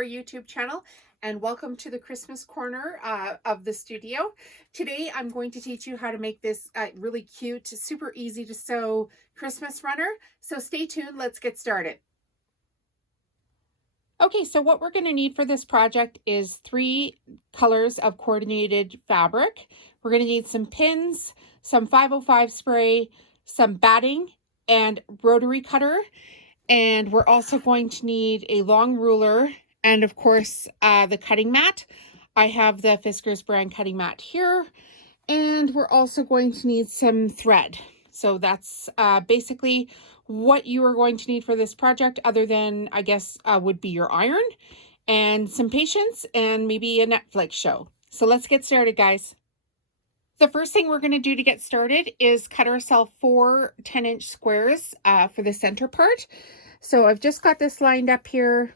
Core YouTube channel, and welcome to the Christmas corner of the studio. Today I'm going to teach you how to make this really cute, super easy to sew Christmas runner. So stay tuned, let's get started. Okay, so what we're going to need for this project is 3 colors of coordinated fabric. We're going to need some pins, some 505 spray, some batting, and rotary cutter. And we're also going to need a long ruler and, of course, the cutting mat. I have the Fiskars brand cutting mat here. And we're also going to need some thread. So that's basically what you are going to need for this project, other than, I guess, would be your iron and some patience and maybe a Netflix show. So let's get started, guys. The first thing we're going to do to get started is cut ourselves 4 10-inch squares for the center part. So I've just got this lined up here,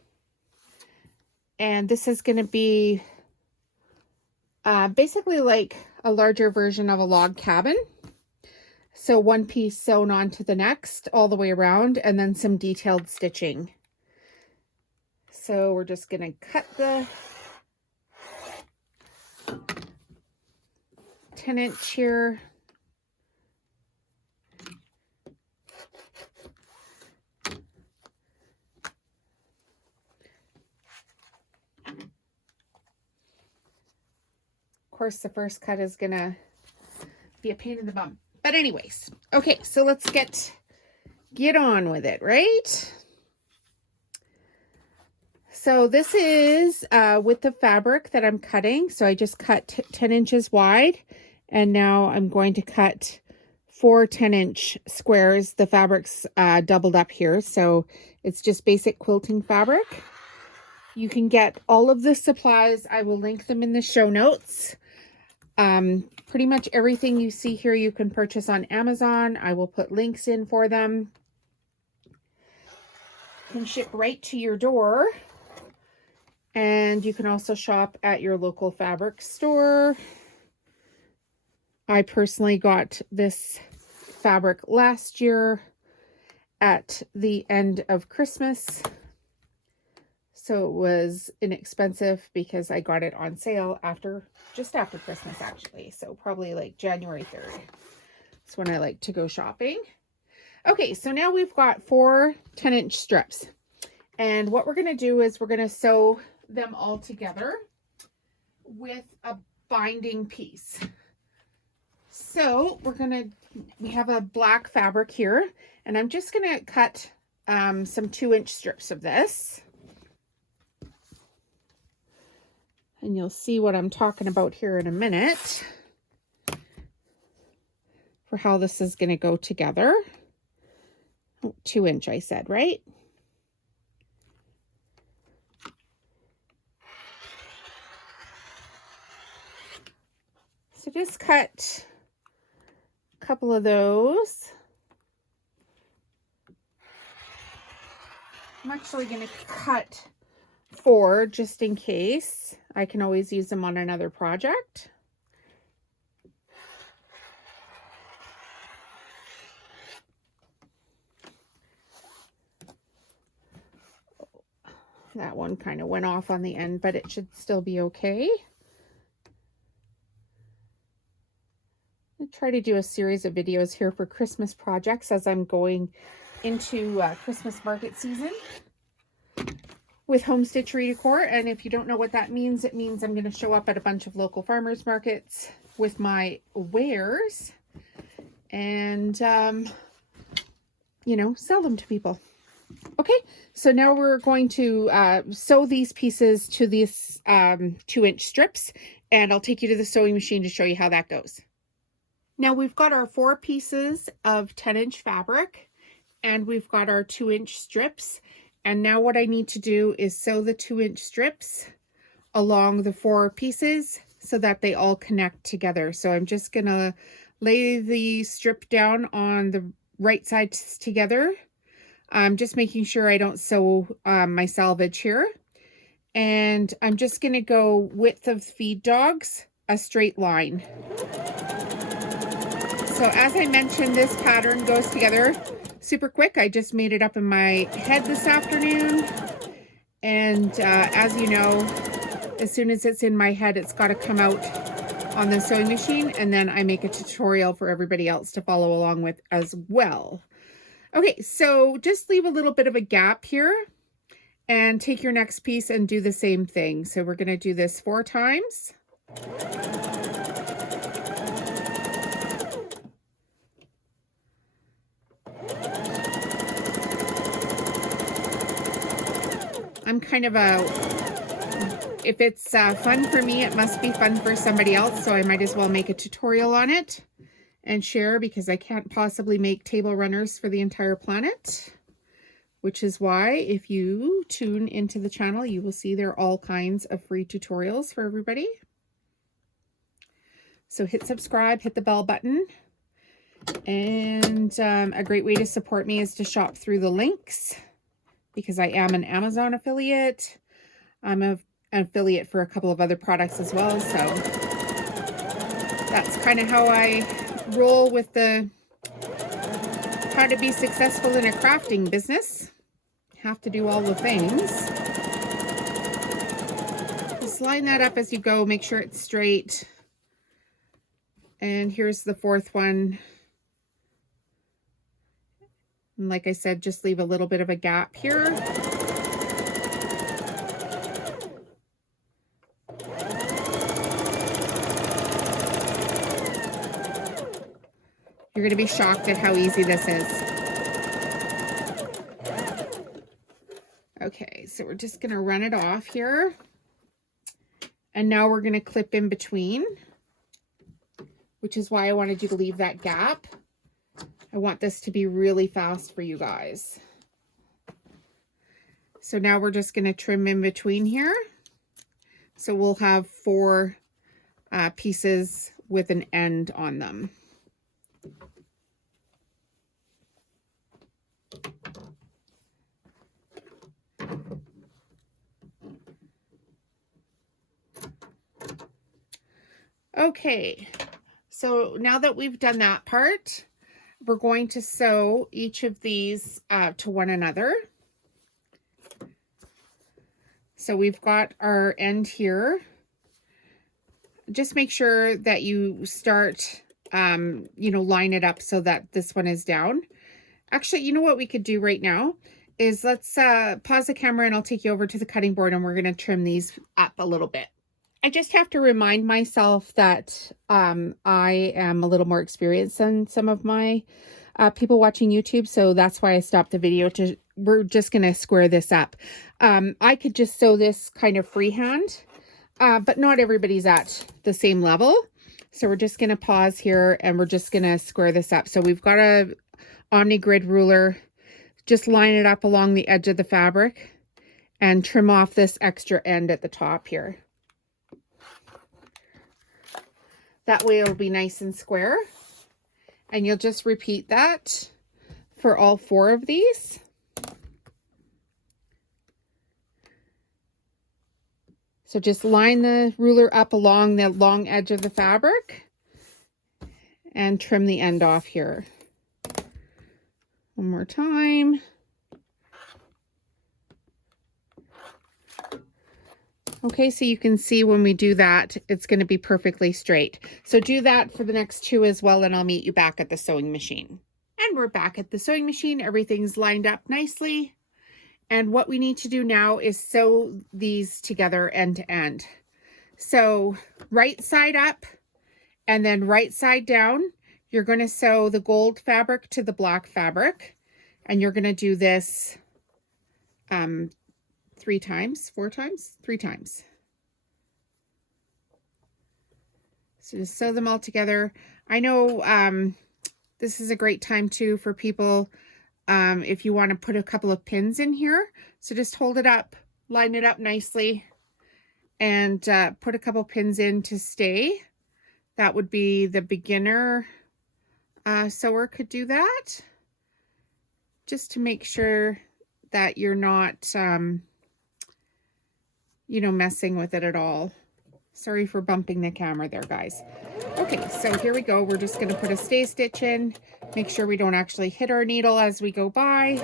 and this is going to be basically like a larger version of a log cabin. So one piece sewn onto the next all the way around, and then some detailed stitching. So we're just going to cut the 10-inch here. Of course, the first cut is going to be a pain in the bum. But anyways, okay, so let's get on with it, right? So this is with the fabric that I'm cutting. So I just cut 10 inches wide, and now I'm going to cut 4 10-inch squares. The fabric's doubled up here, so it's just basic quilting fabric. You can get all of the supplies. I will link them in the show notes. Pretty much everything you see here you can purchase on Amazon. I will put links in for them. You can ship right to your door. And you can also shop at your local fabric store. I personally got this fabric last year at the end of Christmas. So it was inexpensive because I got it on sale just after Christmas, actually. So probably like January 3rd. That's when I like to go shopping. Okay, so now we've got 4 10-inch strips. And what we're going to do is we're going to sew them all together with a binding piece. So we have a black fabric here, and I'm just going to cut some 2-inch strips of this. And you'll see what I'm talking about here in a minute for how this is going to go together. 2-inch, I said, right? So just cut a couple of those. I'm actually going to cut 4 just in case. I can always use them on another project. That one kind of went off on the end, but it should still be okay. I try to do a series of videos here for Christmas projects as I'm going into Christmas market season with home stitchery decor. And if you don't know what that means, it means I'm going to show up at a bunch of local farmers markets with my wares and you know, sell them to people. Okay, so now we're going to sew these pieces to these 2-inch strips, and I'll take you to the sewing machine to show you how that goes. Now we've got our 4 pieces of 10-inch fabric, and we've got our 2-inch strips. And now what I need to do is sew the 2-inch strips along the 4 pieces so that they all connect together. So I'm just going to lay the strip down on the right sides together. I'm just making sure I don't sew my selvage here. And I'm just going to go width of feed dogs, a straight line. So as I mentioned, this pattern goes together super quick. I just made it up in my head this afternoon, And as you know, as soon as it's in my head, it's got to come out on the sewing machine, and then I make a tutorial for everybody else to follow along with as well. Okay, so just leave a little bit of a gap here and take your next piece and do the same thing. So we're going to do this 4 times. I'm kind of if it's fun for me, it must be fun for somebody else, so I might as well make a tutorial on it and share, because I can't possibly make table runners for the entire planet, which is why if you tune into the channel, you will see there are all kinds of free tutorials for everybody. So hit subscribe, hit the bell button, and a great way to support me is to shop through the links, because I am an Amazon affiliate. I'm an affiliate for a couple of other products as well, so that's kind of how I roll with the how to be successful in a crafting business. Have to do all the things. Just line that up as you go, make sure it's straight. And here's the 4th one. And like I said, just leave a little bit of a gap here. You're going to be shocked at how easy this is. Okay, so we're just going to run it off here. And now we're going to clip in between, which is why I wanted you to leave that gap. I want this to be really fast for you guys. So now we're just going to trim in between here. So we'll have 4 pieces with an end on them. Okay, so now that we've done that part, we're going to sew each of these to one another. So we've got our end here. Just make sure that you start, you know, line it up so that this one is down. Actually, you know what we could do right now is let's pause the camera and I'll take you over to the cutting board and we're going to trim these up a little bit. I just have to remind myself that I am a little more experienced than some of my people watching YouTube, so that's why I stopped the video. We're just going to square this up. I could just sew this kind of freehand, but not everybody's at the same level. So we're just going to pause here and we're just going to square this up. So we've got a Omni Grid ruler. Just line it up along the edge of the fabric and trim off this extra end at the top here. That way it'll be nice and square. And you'll just repeat that for all 4 of these. So just line the ruler up along the long edge of the fabric and trim the end off here. One more time. Okay, so you can see when we do that, it's going to be perfectly straight. So do that for the next 2 as well, and I'll meet you back at the sewing machine. And we're back at the sewing machine. Everything's lined up nicely. And what we need to do now is sew these together end to end. So right side up and then right side down. You're going to sew the gold fabric to the black fabric. And you're going to do this 3 times, 4 times, 3 times. So just sew them all together. I know this is a great time too for people if you want to put a couple of pins in here. So just hold it up, line it up nicely, and put a couple pins in to stay. That would be the beginner sewer could do that, just to make sure that you're not you know, messing with it at all. Sorry for bumping the camera there, guys. Okay, so here we go. We're just going to put a stay stitch in. Make sure we don't actually hit our needle as we go by.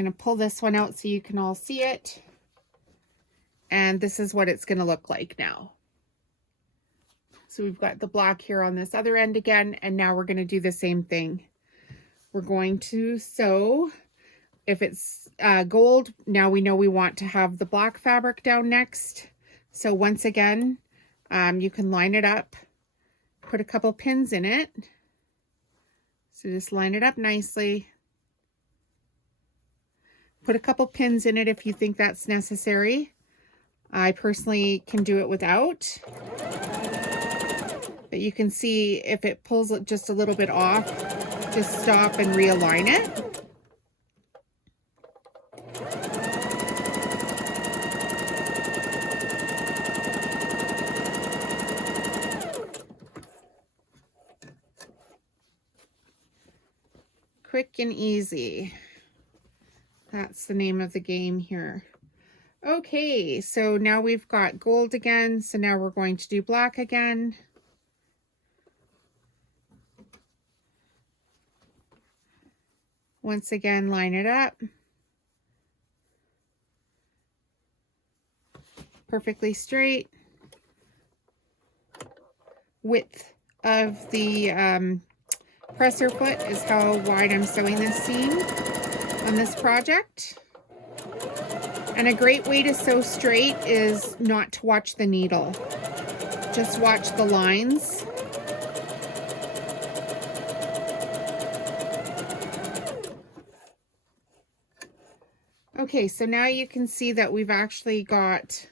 going to pull this one out so you can all see it. And this is what it's going to look like now. So we've got the black here on this other end again, and now we're going to do the same thing. We're going to sew. If it's gold, now we know we want to have the black fabric down next. So once again, you can line it up, put a couple pins in it. So just line it up nicely. Put a couple pins in it if you think that's necessary. I personally can do it without. But you can see if it pulls it just a little bit off, just stop and realign it. Quick and easy. That's the name of the game here. Okay, so now we've got gold again. So now we're going to do black again. Once again, line it up. Perfectly straight. Width of the presser foot is how wide I'm sewing this seam on this project. And a great way to sew straight is not to watch the needle. Just watch the lines. Okay, so now you can see that we've actually got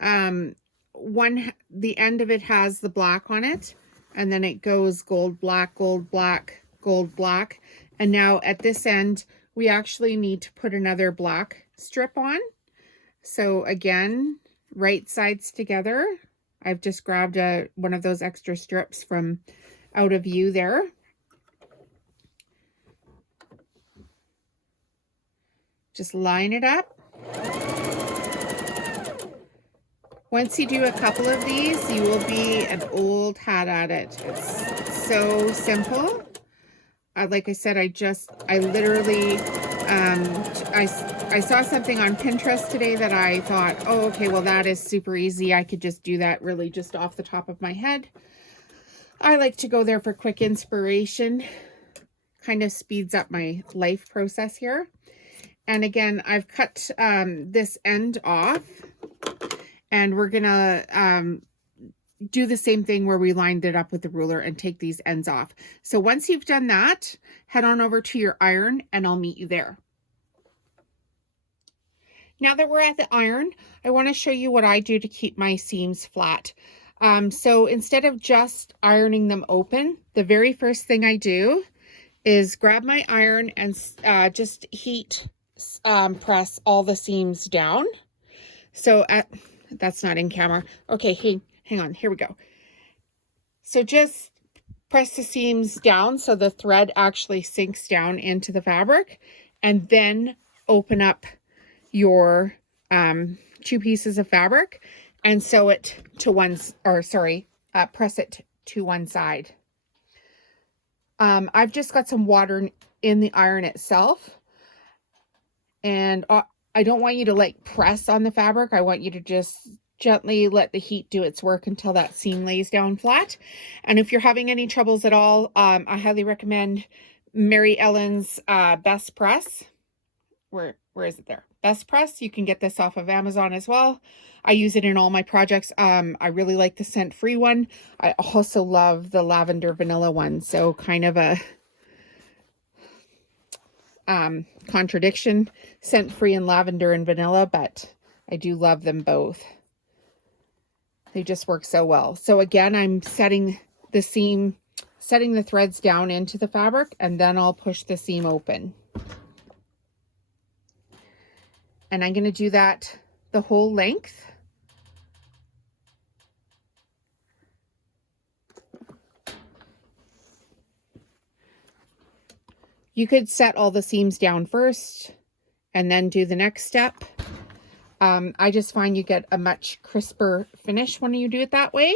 the end of it has the black on it, and then it goes gold, black, gold, black, gold, black. And now at this end, we actually need to put another black strip on. So again, right sides together. I've just grabbed one of those extra strips from out of view there. Just line it up. Once you do a couple of these, you will be an old hat at it. It's so simple. Like I said, I literally, I saw something on Pinterest today that I thought, oh, okay, well, that is super easy. I could just do that really just off the top of my head. I like to go there for quick inspiration. Kind of speeds up my life process here. And again, I've cut this end off, and we're gonna do the same thing where we lined it up with the ruler and take these ends off. So once you've done that, head on over to your iron and I'll meet you there. Now that we're at the iron, I want to show you what I do to keep my seams flat. So instead of just ironing them open, the very first thing I do is grab my iron and just heat press all the seams down. So that's not in camera. Okay, hang on, here we go. So just press the seams down so the thread actually sinks down into the fabric, and then open up your 2 pieces of fabric and sew it to press it to one side. I've just got some water in the iron itself, and I don't want you to like press on the fabric. I want you to just gently let the heat do its work until that seam lays down flat. And if you're having any troubles at all, I highly recommend Mary Ellen's Best Press. Where is it there? Best Press. You can get this off of Amazon as well. I use it in all my projects. I really like the scent-free one. I also love the lavender vanilla one. So kind of a contradiction, scent-free and lavender and vanilla, but I do love them both. They just work so well. So again, I'm setting the threads down into the fabric, and then I'll push the seam open. And I'm going to do that the whole length. You could set all the seams down first and then do the next step. I just find you get a much crisper finish when you do it that way.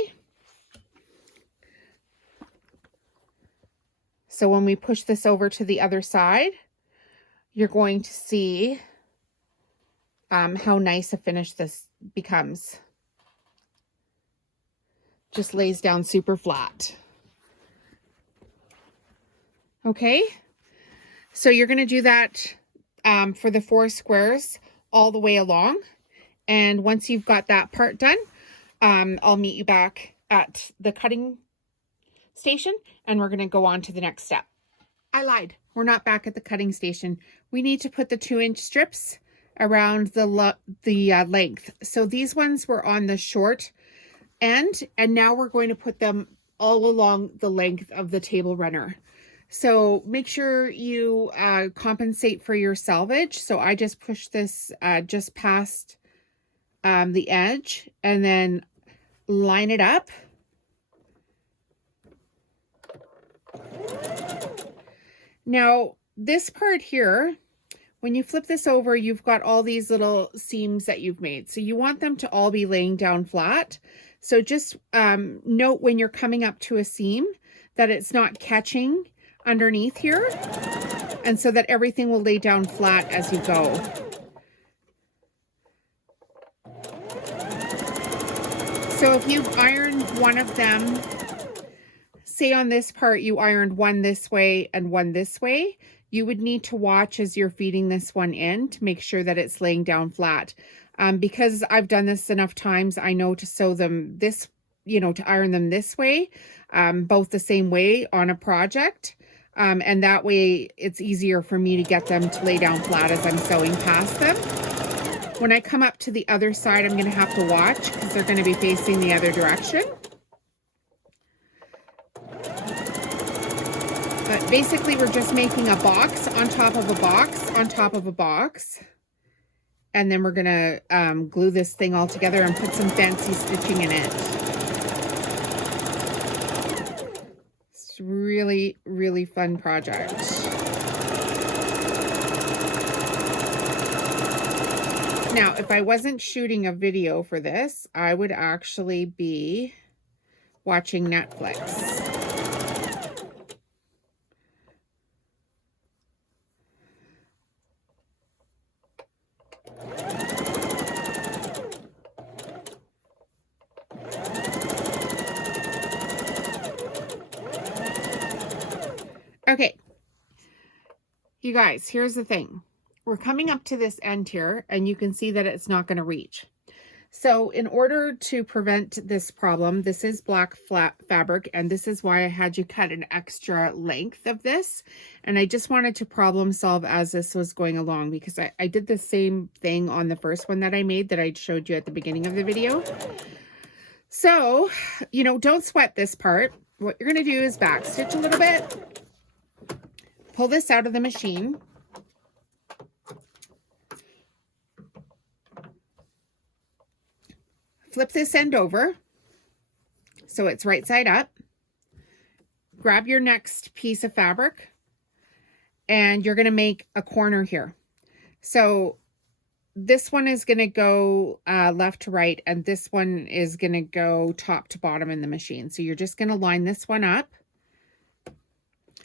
So when we push this over to the other side, you're going to see how nice a finish this becomes. Just lays down super flat. Okay, so you're going to do that for the 4 squares all the way along. And once you've got that part done, I'll meet you back at the cutting station and we're going to go on to the next step. I lied. We're not back at the cutting station. We need to put the 2-inch strips around the length. So these ones were on the short end, and now we're going to put them all along the length of the table runner. So make sure you compensate for your selvage. So I just push this just past the edge and then line it up. Now, this part here, when you flip this over, you've got all these little seams that you've made. So you want them to all be laying down flat. So just note when you're coming up to a seam that it's not catching underneath here, and so that everything will lay down flat as you go. So if you've ironed one of them, say on this part you ironed one this way and one this way, you would need to watch as you're feeding this one in to make sure that it's laying down flat. Because I've done this enough times, I know to sew them this, to iron them this way, both the same way on a project. And that way it's easier for me to get them to lay down flat as I'm sewing past them. When I come up to the other side, I'm going to have to watch because they're going to be facing the other direction. But basically, we're just making a box on top of a box on top of a box. And then we're going to glue this thing all together and put some fancy stitching in it. It's really, really fun project. Now, if I wasn't shooting a video for this, I would actually be watching Netflix. Okay, you guys, here's the thing. We're coming up to this end here, and you can see that it's not going to reach. So in order to prevent this problem, this is black flat fabric, and this is why I had you cut an extra length of this. And I just wanted to problem solve as this was going along, because I did the same thing on the first one that I made that I showed you at the beginning of the video. So, don't sweat this part. What you're going to do is back stitch a little bit. Pull this out of the machine. Flip this end over so it's right side up. Grab your next piece of fabric and you're going to make a corner here. So this one is going to go left to right, and this one is going to go top to bottom in the machine. So you're just going to line this one up.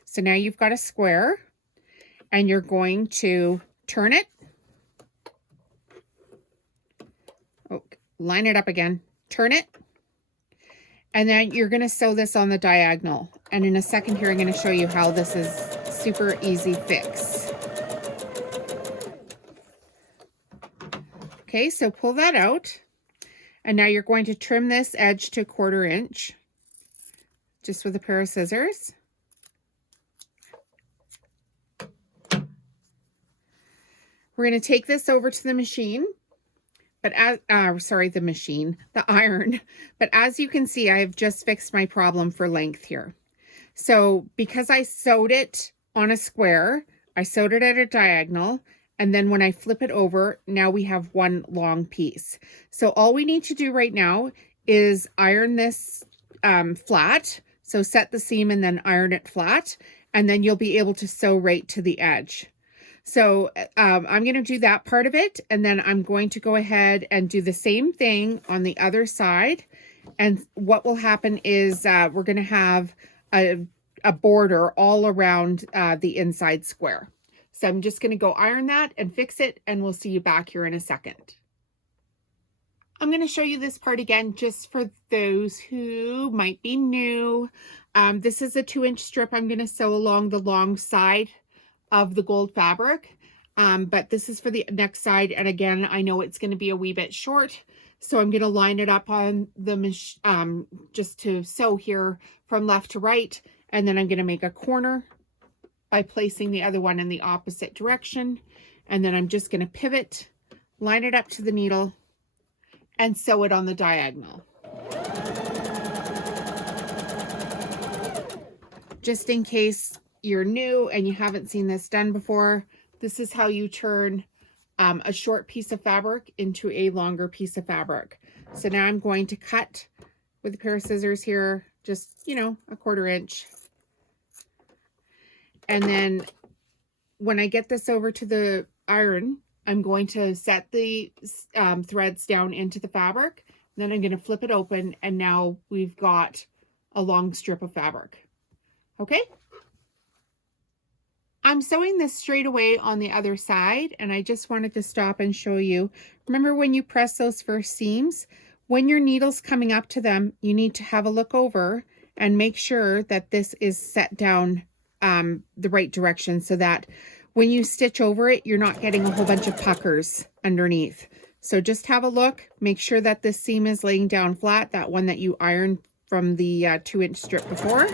So now you've got a square, and you're going to turn it. Oh, line it up again, turn it, and then you're going to sew this on the diagonal. And in a second here, I'm going to show you how this is super easy fix. Okay, so pull that out, and now you're going to trim this edge to 1/4 inch, just with a pair of scissors. We're going to take this over to the machine, but as, the iron. But as you can see, I have just fixed my problem for length here. So because I sewed it on a square, I sewed it at a diagonal, and then when I flip it over, now we have one long piece. So all we need to do right now is iron this flat. So set the seam and then iron it flat, and then you'll be able to sew right to the edge. So I'm going to do that part of it, and then I'm going to go ahead and do the same thing on the other side. And what will happen is we're going to have a border all around the inside square. So I'm just going to go iron that and fix it, and we'll see you back here in a second. I'm going to show you this part again just for those who might be new. This is a 2-inch strip I'm going to sew along the long side of the gold fabric, but this is for the next side, and again I know it's going to be a wee bit short, so I'm going to line it up on the just to sew here from left to right, and then I'm going to make a corner by placing the other one in the opposite direction, and then I'm just going to pivot, line it up to the needle, and sew it on the diagonal. Just in case you're new and you haven't seen this done before, this is how you turn a short piece of fabric into a longer piece of fabric. So now I'm going to cut with a pair of scissors here, just, you know, a 1/4 inch. And then when I get this over to the iron, I'm going to set the threads down into the fabric. Then I'm going to flip it open, and now we've got a long strip of fabric. Okay? I'm sewing this straight away on the other side, and I just wanted to stop and show you. Remember when you press those first seams, when your needle's coming up to them, you need to have a look over and make sure that this is set down the right direction, so that when you stitch over it, you're not getting a whole bunch of puckers underneath. So just have a look, make sure that this seam is laying down flat, that one that you ironed from the 2-inch strip before,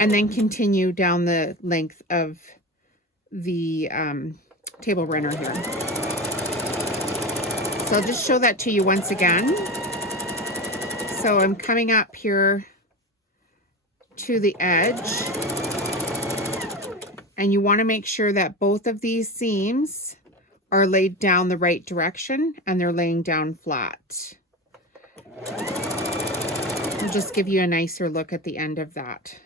and then continue down the length of the table runner here. So I'll just show that to you once again. So I'm coming up here to the edge, and you want to make sure that both of these seams are laid down the right direction and they're laying down flat. I'll just give you a nicer look at the end of that.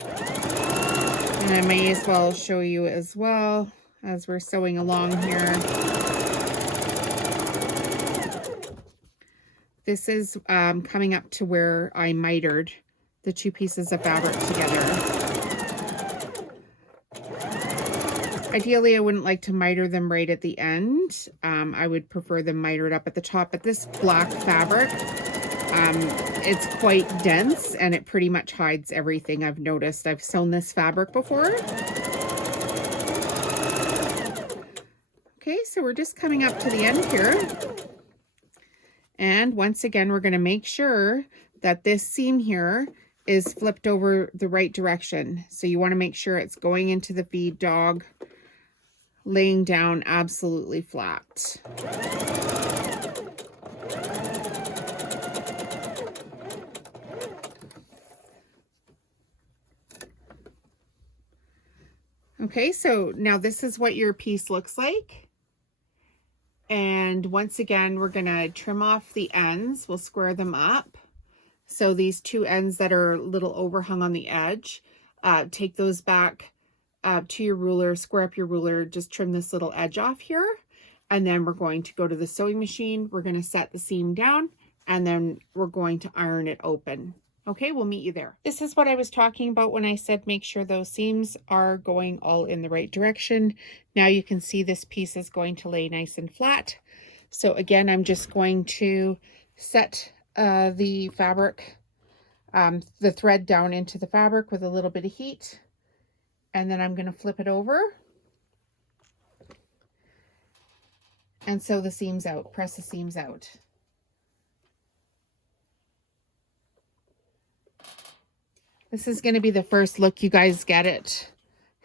And I may as well show you as well as we're sewing along here. This is coming up to where I mitered the 2 pieces of fabric together. Ideally, I wouldn't like to miter them right at the end. I would prefer them mitered up at the top, but this black fabric, it's quite dense and it pretty much hides everything. I've noticed. I've sewn this fabric before. Okay, so we're just coming up to the end here. And once again, we're going to make sure that this seam here is flipped over the right direction. So you want to make sure it's going into the feed dog, laying down absolutely flat. Okay, so now this is what your piece looks like. And once again, we're going to trim off the ends. We'll square them up. So these 2 ends that are a little overhung on the edge, take those back to your ruler, square up your ruler, just trim this little edge off here. And then we're going to go to the sewing machine. We're going to set the seam down, and then we're going to iron it open. Okay, we'll meet you there. This is what I was talking about when I said make sure those seams are going all in the right direction. Now you can see this piece is going to lay nice and flat. So again, I'm just going to set the fabric, the thread down into the fabric with a little bit of heat. And then I'm going to flip it over and sew the seams out, press the seams out. This is going to be the first look you guys get at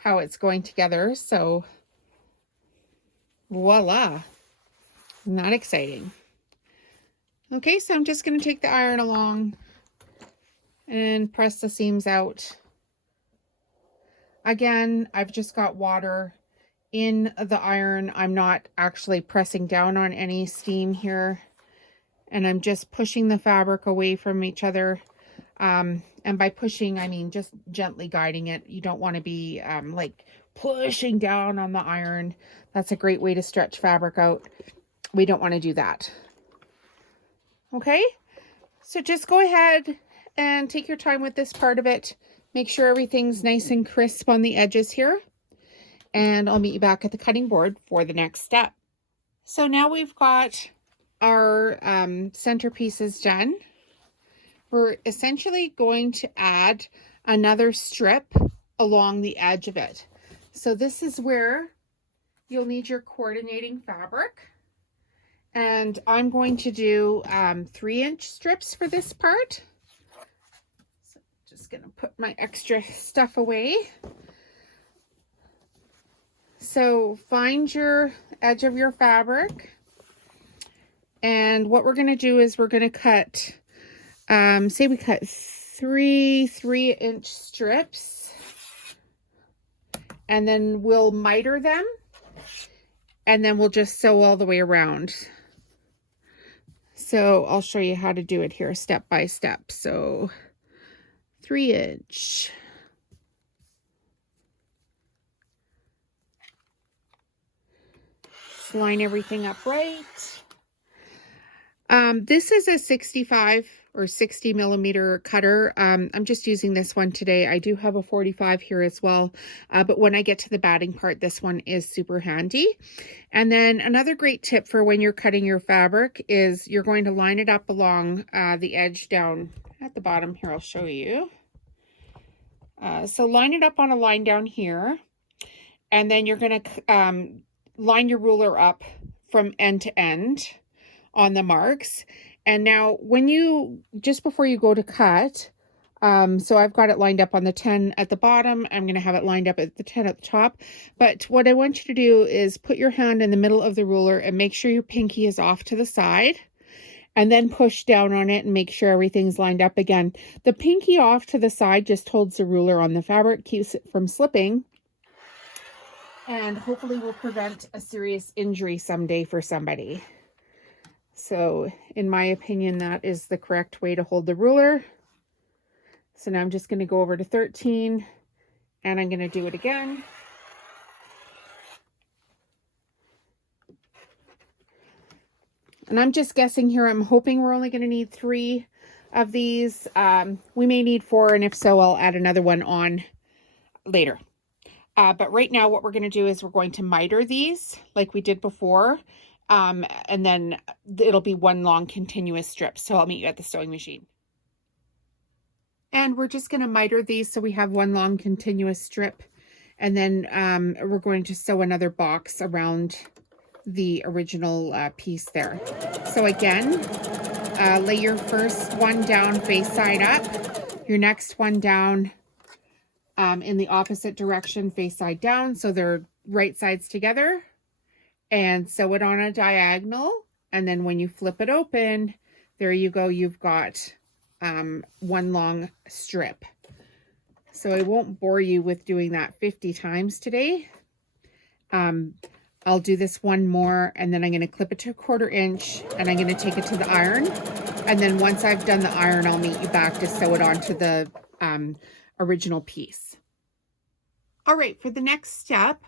how it's going together. So voila, isn't that exciting? Okay, so I'm just going to take the iron along and press the seams out. Again, I've just got water in the iron. I'm not actually pressing down on any steam here. And I'm just pushing the fabric away from each other. And by pushing, I mean just gently guiding it. You don't want to be like pushing down on the iron. That's a great way to stretch fabric out. We don't want to do that. Okay, so just go ahead and take your time with this part of it. Make sure everything's nice and crisp on the edges here. and I'll meet you back at the cutting board for the next step. So now we've got our centerpieces done. We're essentially going to add another strip along the edge of it. So this is where you'll need your coordinating fabric. And I'm going to do 3-inch strips for this part. So just going to put my extra stuff away. So find your edge of your fabric. And what we're going to do is we're going to cut, say we cut 3-inch strips. And then we'll miter them. And then we'll just sew all the way around. So I'll show you how to do it here step by step. So 3-inch. Just line everything up right. This is a 65 or 60 millimeter cutter. I'm just using this one today. I do have a 45 here as well. But when I get to the batting part, this one is super handy. And then another great tip for when you're cutting your fabric is you're going to line it up along the edge down at the bottom here. I'll show you. So line it up on a line down here. And then you're going to line your ruler up from end to end on the marks. And now when you, just before you go to cut, so I've got it lined up on the 10 at the bottom. I'm going to have it lined up at the 10 at the top. But what I want you to do is put your hand in the middle of the ruler and make sure your pinky is off to the side. And then push down on it and make sure everything's lined up again. The pinky off to the side just holds the ruler on the fabric, keeps it from slipping. And hopefully will prevent a serious injury someday for somebody. So in my opinion, that is the correct way to hold the ruler. So now I'm just going to go over to 13 and I'm going to do it again. And I'm just guessing here, I'm hoping we're only going to need 3 of these. We may need 4, and if so, I'll add another one on later. But right now what we're going to do is we're going to miter these like we did before. And then it'll be one long continuous strip. So I'll meet you at the sewing machine. And we're just going to miter these so we have one long continuous strip. And then we're going to sew another box around the original piece there. So again, lay your first one down face side up, your next one down in the opposite direction face side down, so they're right sides together. And sew it on a diagonal, and then when you flip it open, there you go, you've got one long strip. So I won't bore you with doing that 50 times today. I'll do this one more, and then I'm going to clip it to 1/4 inch, and I'm going to take it to the iron. And then once I've done the iron, I'll meet you back to sew it onto the original piece. All right, for the next step,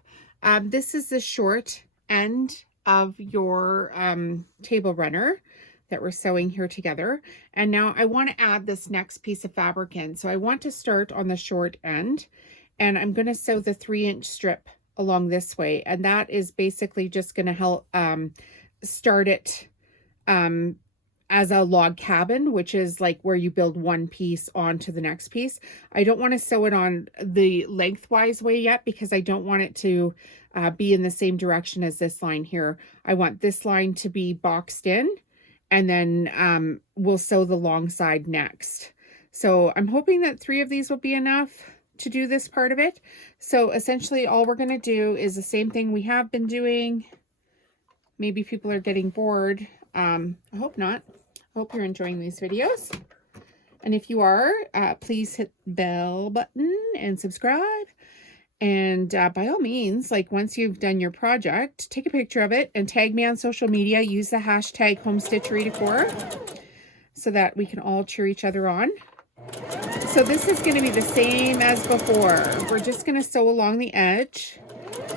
this is the short end of your table runner that we're sewing here together. And now I want to add this next piece of fabric in. So I want to start on the short end, and I'm going to sew the 3-inch strip along this way. And that is basically just going to help start it as a log cabin, which is like where you build one piece onto the next piece. I don't want to sew it on the lengthwise way yet because I don't want it to be in the same direction as this line here. I want this line to be boxed in, and then we'll sew the long side next. So I'm hoping that 3 of these will be enough to do this part of it. So essentially all we're going to do is the same thing we have been doing. Maybe people are getting bored. I hope not. I hope you're enjoying these videos. And if you are, please hit the bell button and subscribe. And by all means, like once you've done your project, take a picture of it and tag me on social media. Use the hashtag HomestitchRitaCore so that we can all cheer each other on. So this is going to be the same as before. We're just going to sew along the edge,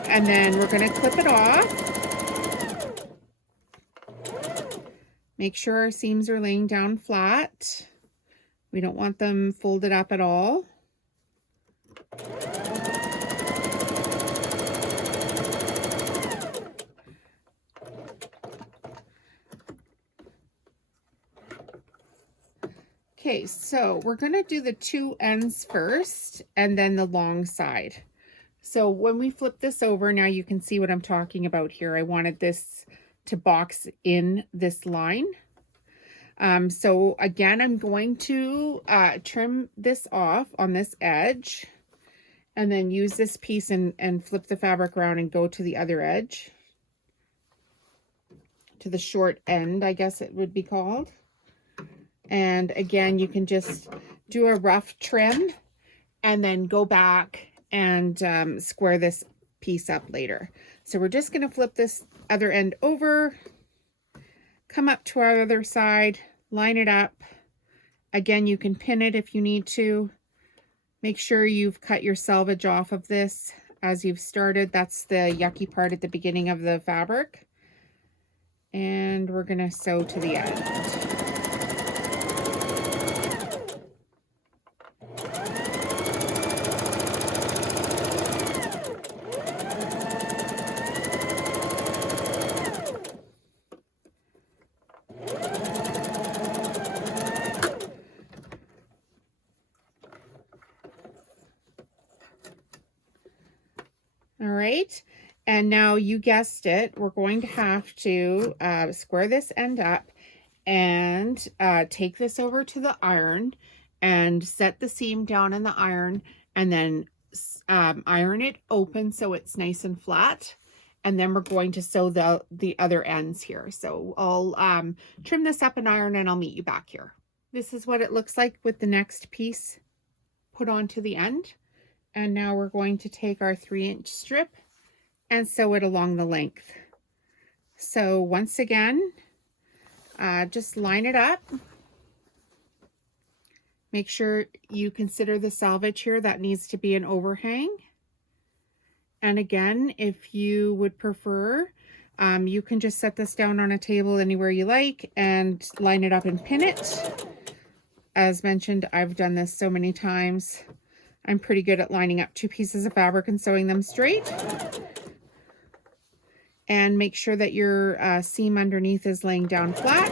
and then we're going to clip it off. Make sure our seams are laying down flat. We don't want them folded up at all. Okay, so we're going to do the two ends first and then the long side. So when we flip this over, now you can see what I'm talking about here. I wanted this to box in this line. So again, I'm going to trim this off on this edge and then use this piece and flip the fabric around and go to the other edge, to the short end, I guess it would be called. And again, you can just do a rough trim and then go back and square this piece up later. So we're just going to flip this other end over, come up to our other side, line it up. Again, you can pin it if you need to. Make sure you've cut your selvage off of this as you've started. That's the yucky part at the beginning of the fabric. And we're going to sew to the end. All right, and now you guessed it, we're going to have to square this end up and take this over to the iron and set the seam down in the iron and then iron it open so it's nice and flat. And then we're going to sew the other ends here. So I'll trim this up and iron and I'll meet you back here. This is what it looks like with the next piece put onto the end. And now we're going to take our 3-inch strip and sew it along the length. So once again, just line it up. Make sure you consider the selvage here. That needs to be an overhang. And again, if you would prefer, you can just set this down on a table anywhere you like and line it up and pin it. As mentioned, I've done this so many times. I'm pretty good at lining up two pieces of fabric and sewing them straight. And make sure that your seam underneath is laying down flat.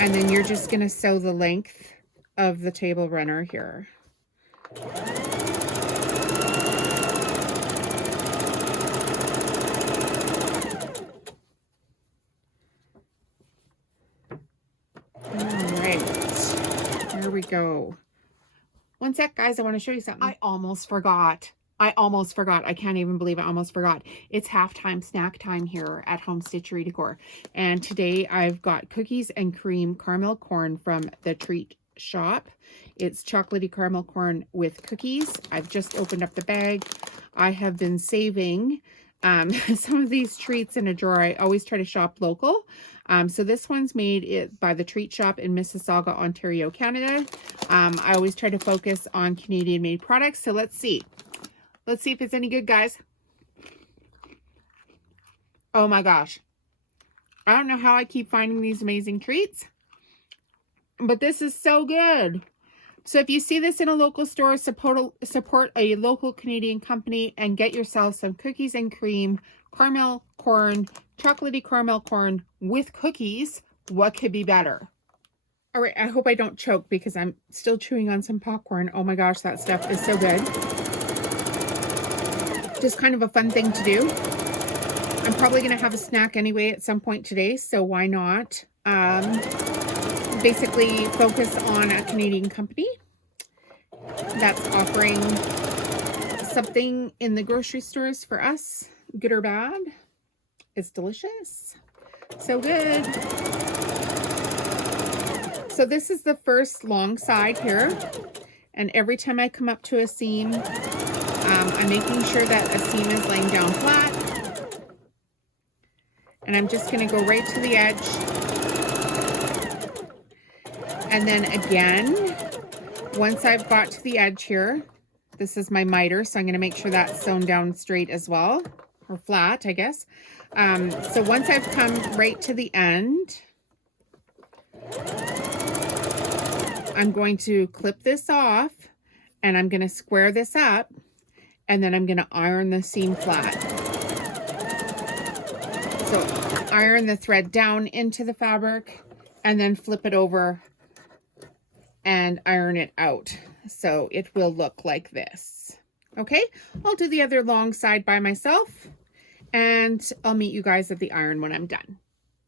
And then you're just going to sew the length of the table runner here. All right, here we go. One sec, guys, I want to show you something. I almost forgot. I can't even believe I almost forgot. It's halftime snack time here at Home Stitch Decor. And today I've got cookies and cream caramel corn from the treat shop. It's chocolatey caramel corn with cookies. I've just opened up the bag. I have been saving some of these treats in a drawer. I always try to shop local. So this one's made by the Treat Shop in Mississauga, Ontario, Canada. I always try to focus on Canadian made products. So let's see. Let's see if it's any good, guys. Oh my gosh. I don't know how I keep finding these amazing treats, but this is so good. So if you see this in a local store, support a local Canadian company and get yourself some cookies and cream, caramel corn, chocolatey caramel corn with cookies. What could be better? All right, I hope I don't choke because I'm still chewing on some popcorn. Oh my gosh, that stuff is so good. Just kind of a fun thing to do. I'm probably going to have a snack anyway at some point today, so why not? Basically focus on a Canadian company that's offering something in the grocery stores for us, good or bad. It's delicious. So good. So this is the first long side here. And every time I come up to a seam, I'm making sure that a seam is laying down flat. And I'm just going to go right to the edge. And then again, once I've got to the edge here, this is my miter, so I'm going to make sure that's sewn down straight as well, or flat, I guess. So once I've come right to the end, I'm going to clip this off and I'm going to square this up and then I'm going to iron the seam flat. So iron the thread down into the fabric and then flip it over and iron it out. So it will look like this. Okay, I'll do the other long side by myself, and I'll meet you guys at the iron when I'm done.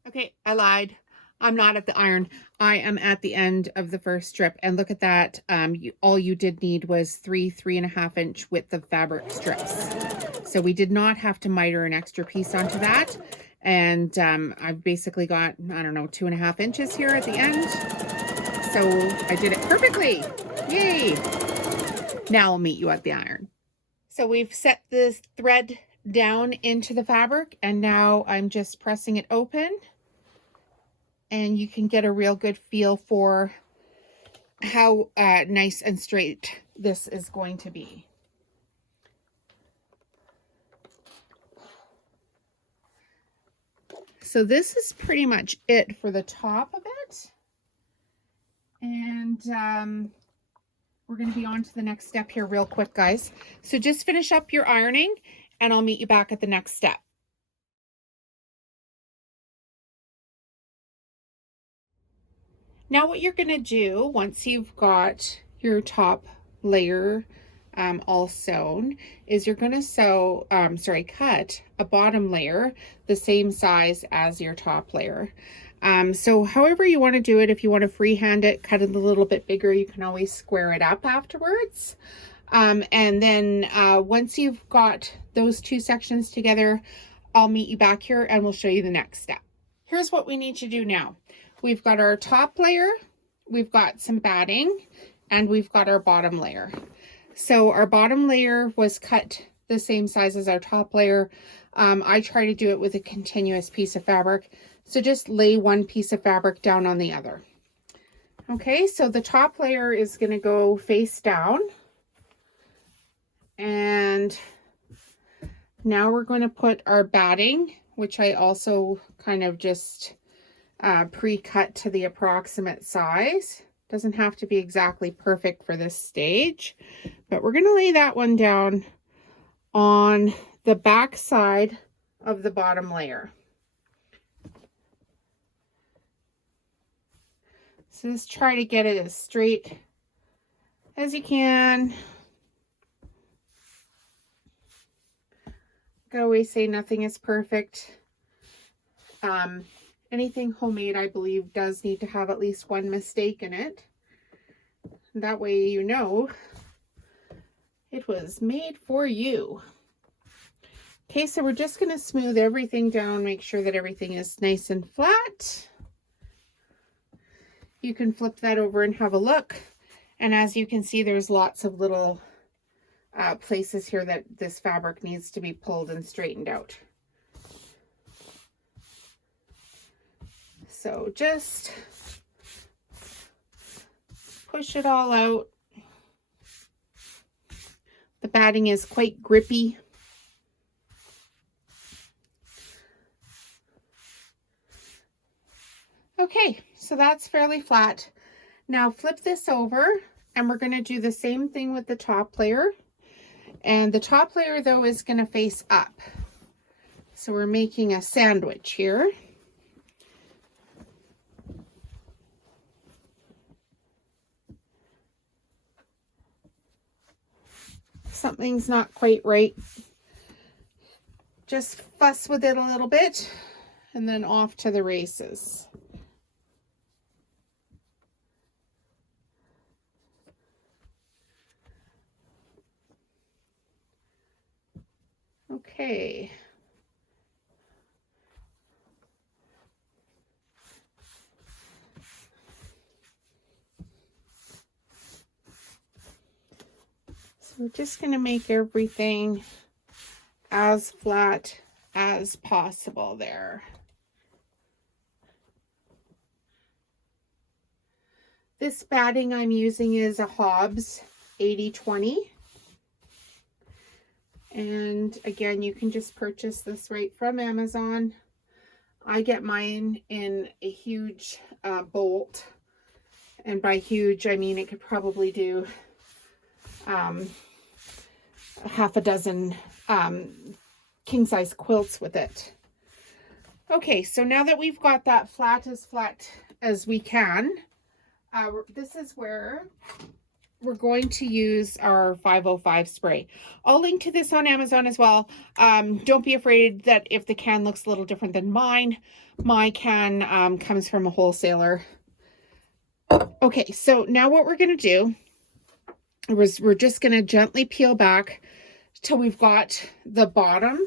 Okay, I lied. I'm not at the iron. I am at the end of the first strip, and look at that. All you did need was 3.5 inch width of fabric strips. So we did not have to miter an extra piece onto that. And I've basically got, I don't know, 2.5 inches here at the end. So I did it perfectly. Yay! Now I'll meet you at the iron. So we've set this thread down into the fabric, and now I'm just pressing it open, and you can get a real good feel for how nice and straight this is going to be. So this is pretty much it for the top of it. And we're going to be on to the next step here real quick, guys. So just finish up your ironing, and I'll meet you back at the next step. Now what you're going to do once you've got your top layer all sewn is you're going to cut a bottom layer the same size as your top layer. So however you want to do it, if you want to freehand it, cut it a little bit bigger, you can always square it up afterwards. And then once you've got those two sections together, I'll meet you back here and we'll show you the next step. Here's what we need to do now. We've got our top layer, we've got some batting, and we've got our bottom layer. So our bottom layer was cut the same size as our top layer. I try to do it with a continuous piece of fabric. So just lay one piece of fabric down on the other. Okay, so the top layer is going to go face down. And now we're going to put our batting, which I also kind of just pre-cut to the approximate size. Doesn't have to be exactly perfect for this stage, but we're going to lay that one down on the back side of the bottom layer. So just try to get it as straight as you can. I always say nothing is perfect. Anything homemade, I believe, does need to have at least one mistake in it. That way you know it was made for you. Okay, so we're just going to smooth everything down, make sure that everything is nice and flat. You can flip that over and have a look. And as you can see, there's lots of little places here that this fabric needs to be pulled and straightened out. So just push it all out. The batting is quite grippy. Okay, so that's fairly flat. Now flip this over, and we're going to do the same thing with the top layer. And the top layer, though, is going to face up. So we're making a sandwich here. Something's not quite right. Just fuss with it a little bit, and then off to the races. Okay. So we're just going to make everything as flat as possible there. This batting I'm using is a Hobbs 80/20. And again, you can just purchase this right from Amazon. I get mine in a huge bolt. And by huge, I mean it could probably do half a dozen king-size quilts with it. Okay, so now that we've got that flat as we can, this is where we're going to use our 505 spray. I'll link to this on Amazon as well. Don't be afraid that if the can looks a little different than mine. My can comes from a wholesaler. Okay, so now what we're going to do is we're just going to gently peel back till we've got the bottom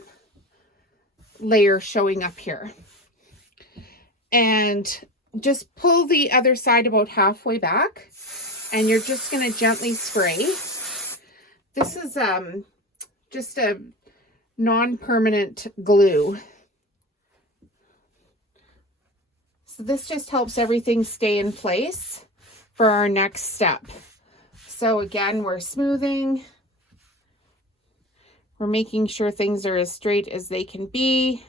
layer showing up here. And just pull the other side about halfway back, and you're just going to gently spray. This is just a non-permanent glue. So this just helps everything stay in place for our next step. So again, we're smoothing. We're making sure things are as straight as they can be.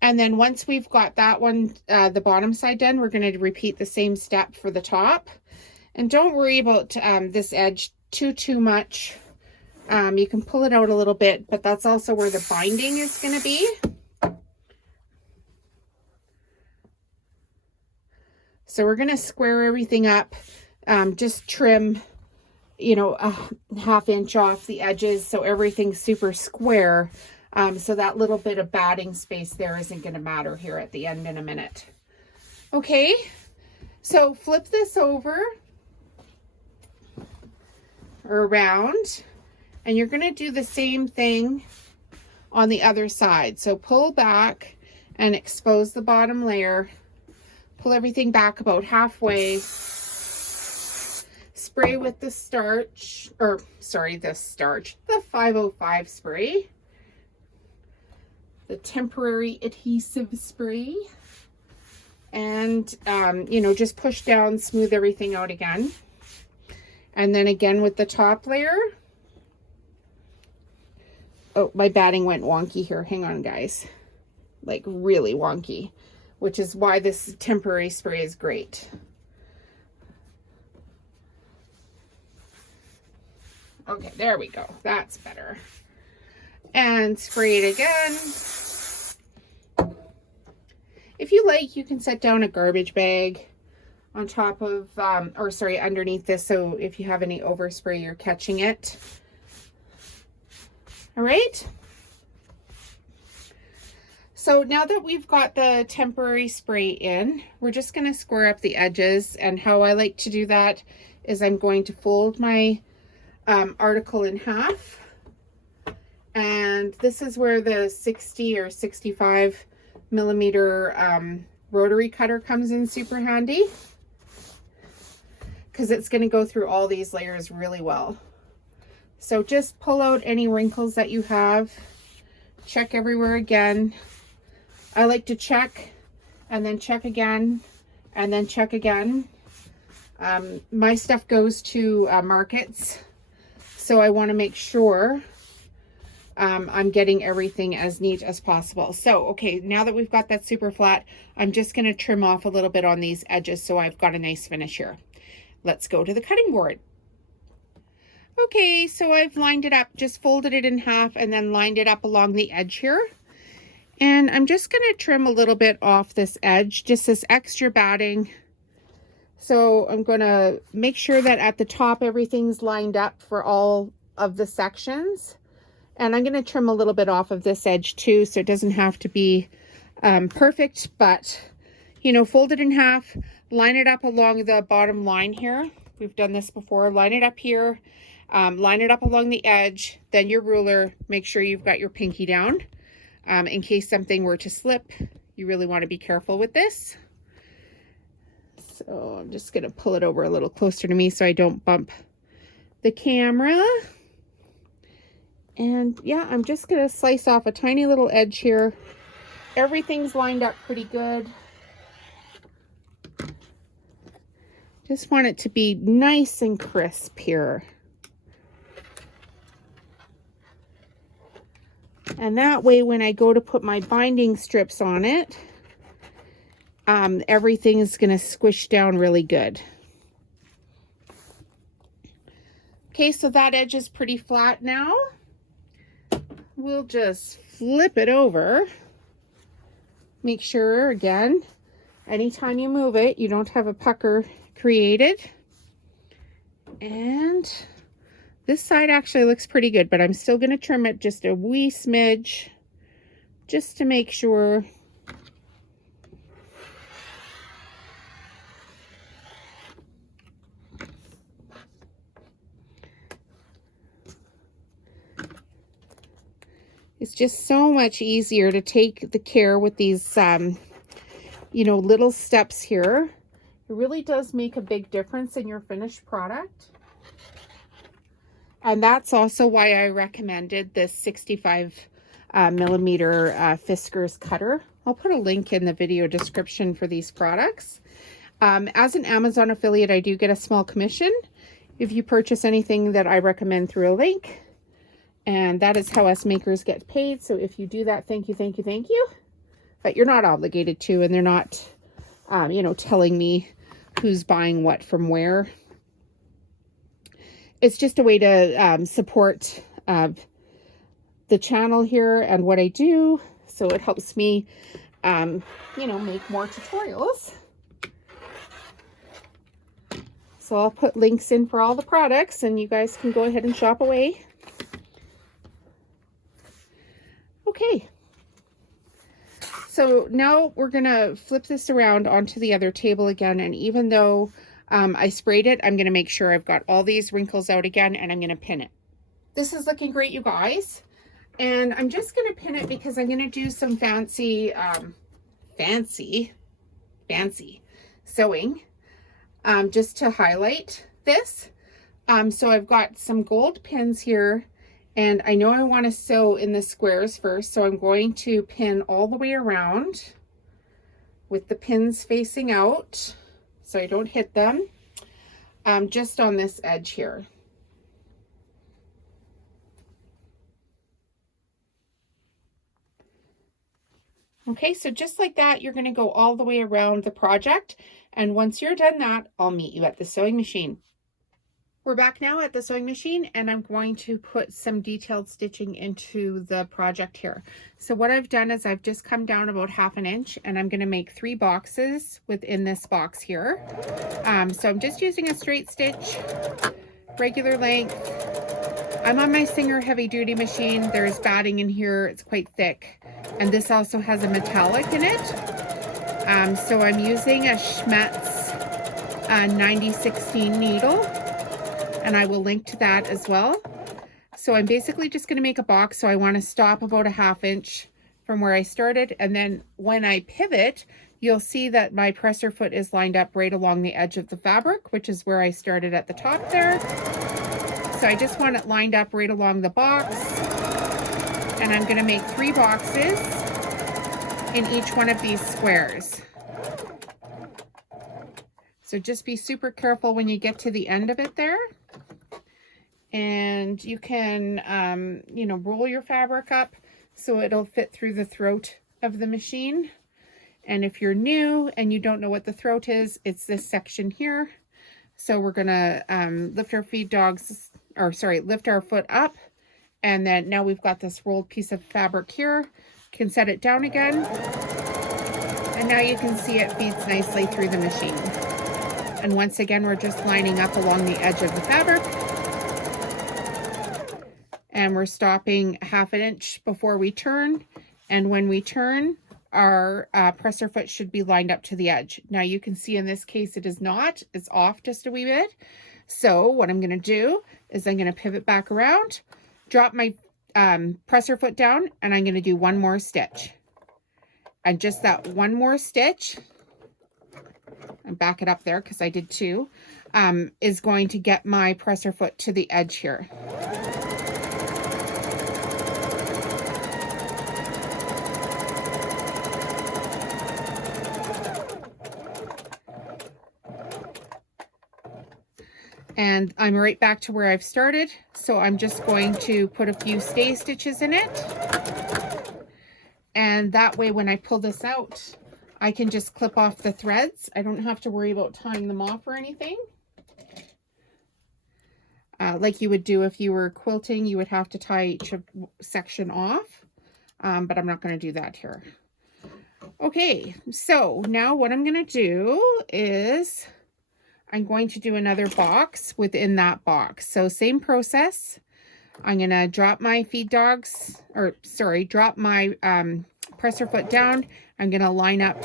And then once we've got that one, the bottom side done, we're going to repeat the same step for the top. And don't worry about this edge too much. You can pull it out a little bit, but that's also where the binding is going to be. So we're going to square everything up, just trim, you know, a ½ inch off the edges so everything's super square. So that little bit of batting space there isn't going to matter here at the end in a minute. Okay, so flip this over or around, and you're going to do the same thing on the other side. So pull back and expose the bottom layer. Pull everything back about halfway. Spray with the starch, or sorry, the 505 spray. The temporary adhesive spray. And, you know, just push down, smooth everything out again. And then again with the top layer. Oh, my batting went wonky here. Hang on, guys. Like really wonky, which is why this temporary spray is great. Okay, there we go. That's better. And spray it again. If you like, you can set down a garbage bag on top of, or sorry, underneath this, so if you have any overspray, you're catching it. All right. So now that we've got the temporary spray in, we're just going to square up the edges. And how I like to do that is I'm going to fold my article in half. And this is where the 60 or 65 millimeter rotary cutter comes in super handy, because it's going to go through all these layers really well. So just pull out any wrinkles that you have, check everywhere again. I like to check and then check again and then check again. My stuff goes to markets, so I want to make sure I'm getting everything as neat as possible. So, okay, now that we've got that super flat, I'm just going to trim off a little bit on these edges so I've got a nice finish here. Let's go to the cutting board. Okay, so I've lined it up, just folded it in half and then lined it up along the edge here. And I'm just going to trim a little bit off this edge, just this extra batting. So I'm going to make sure that at the top everything's lined up for all of the sections. And I'm going to trim a little bit off of this edge too, so it doesn't have to be perfect, but, you know, fold it in half, line it up along the bottom line here. We've done this before. Line it up here, line it up along the edge, then your ruler, make sure you've got your pinky down. In case something were to slip, you really want to be careful with this. So I'm just going to pull it over a little closer to me so I don't bump the camera. And yeah, I'm just going to slice off a tiny little edge here. Everything's lined up pretty good. Just want it to be nice and crisp here. And that way, when I go to put my binding strips on it, everything is going to squish down really good. Okay, so that edge is pretty flat now. we'll just flip it over. Make sure, again, anytime you move it, you don't have a pucker created. And this side actually looks pretty good, but I'm still going to trim it just a wee smidge just to make sure. It's just so much easier to take the care with these, you know, little steps here. It really does make a big difference in your finished product. And that's also why I recommended this 65 millimeter Fiskars cutter. I'll put a link in the video description for these products. As an Amazon affiliate, I do get a small commission if you purchase anything that I recommend through a link. And that is how us makers get paid. So if you do that, thank you, thank you, thank you. But you're not obligated to, and they're not, you know, telling me who's buying what from where. It's just a way to support the channel here and what I do. So it helps me, you know, make more tutorials. So I'll put links in for all the products and you guys can go ahead and shop away. Okay, so now we're going to flip this around onto the other table again, and even though I sprayed it, I'm going to make sure I've got all these wrinkles out again, and I'm going to pin it. This is looking great, you guys, and I'm just going to pin it because I'm going to do some fancy sewing just to highlight this. So I've got some gold pins here. And I know I want to sew in the squares first, so I'm going to pin all the way around with the pins facing out so I don't hit them, just on this edge here. Okay, so just like that, you're going to go all the way around the project. And once you're done that, I'll meet you at the sewing machine. We're back now at the sewing machine, and I'm going to put some detailed stitching into the project here. So what I've done is I've just come down about 1/2 inch, and I'm going to make 3 boxes within this box here. So I'm just using a straight stitch, regular length. I'm on my Singer heavy duty machine. There's batting in here. It's quite thick, and this also has a metallic in it. So I'm using a Schmetz 9016 needle. And I will link to that as well. So I'm basically just going to make a box. So I want to stop about 1/2 inch from where I started. And then when I pivot, you'll see that my presser foot is lined up right along the edge of the fabric, which is where I started at the top there. So I just want it lined up right along the box. And I'm going to make 3 boxes in each one of these squares. So just be super careful when you get to the end of it there. And you can, you know, roll your fabric up so it'll fit through the throat of the machine. And if you're new and you don't know what the throat is, it's this section here. So we're gonna lift our lift our foot up. And then now we've got this rolled piece of fabric here. Can set it down again. And now you can see it feeds nicely through the machine. And once again, we're just lining up along the edge of the fabric. And we're stopping 1/2 inch before we turn. And when we turn, our presser foot should be lined up to the edge. Now you can see in this case, it is not. It's off just a wee bit. So what I'm going to do is I'm going to pivot back around, drop my presser foot down, and I'm going to do 1 more stitch. And just that 1 more stitch, and back it up there because I did 2, is going to get my presser foot to the edge here. And I'm right back to where I've started. So I'm just going to put a few stay stitches in it. And that way when I pull this out, I can just clip off the threads. I don't have to worry about tying them off or anything. like you would do if you were quilting. You would have to tie each section off, but I'm not going to do that here. Okay, so now what I'm going to do is I'm going to do another box within that box. So same process. I'm going to drop my feed dogs, or sorry, drop my presser foot down. I'm going to line up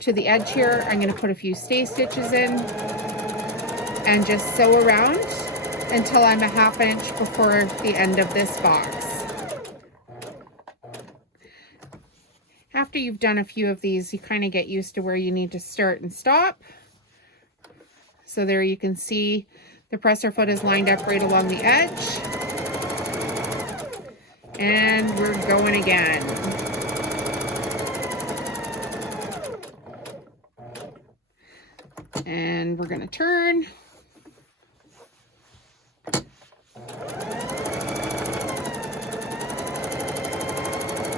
to the edge here. I'm going to put a few stay stitches in and just sew around until I'm a 1/2 inch before the end of this box. After you've done a few of these, you kind of get used to where you need to start and stop. So there you can see the presser foot is lined up right along the edge. And we're going again. And we're going to turn.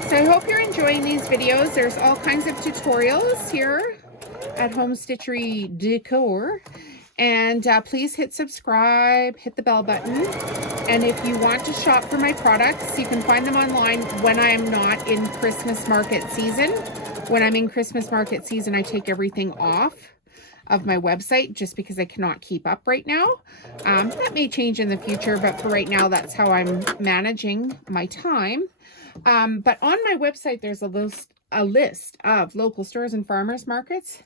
So I hope you're enjoying these videos. There's all kinds of tutorials here at Home Stitchery Decor. And please hit subscribe, hit the bell button. And if you want to shop for my products, you can find them online when I'm not in Christmas market season. When I'm in Christmas market season, I take everything off of my website just because I cannot keep up right now. That may change in the future, but for right now, that's how I'm managing my time. But on my website, there's a list of local stores and farmers markets.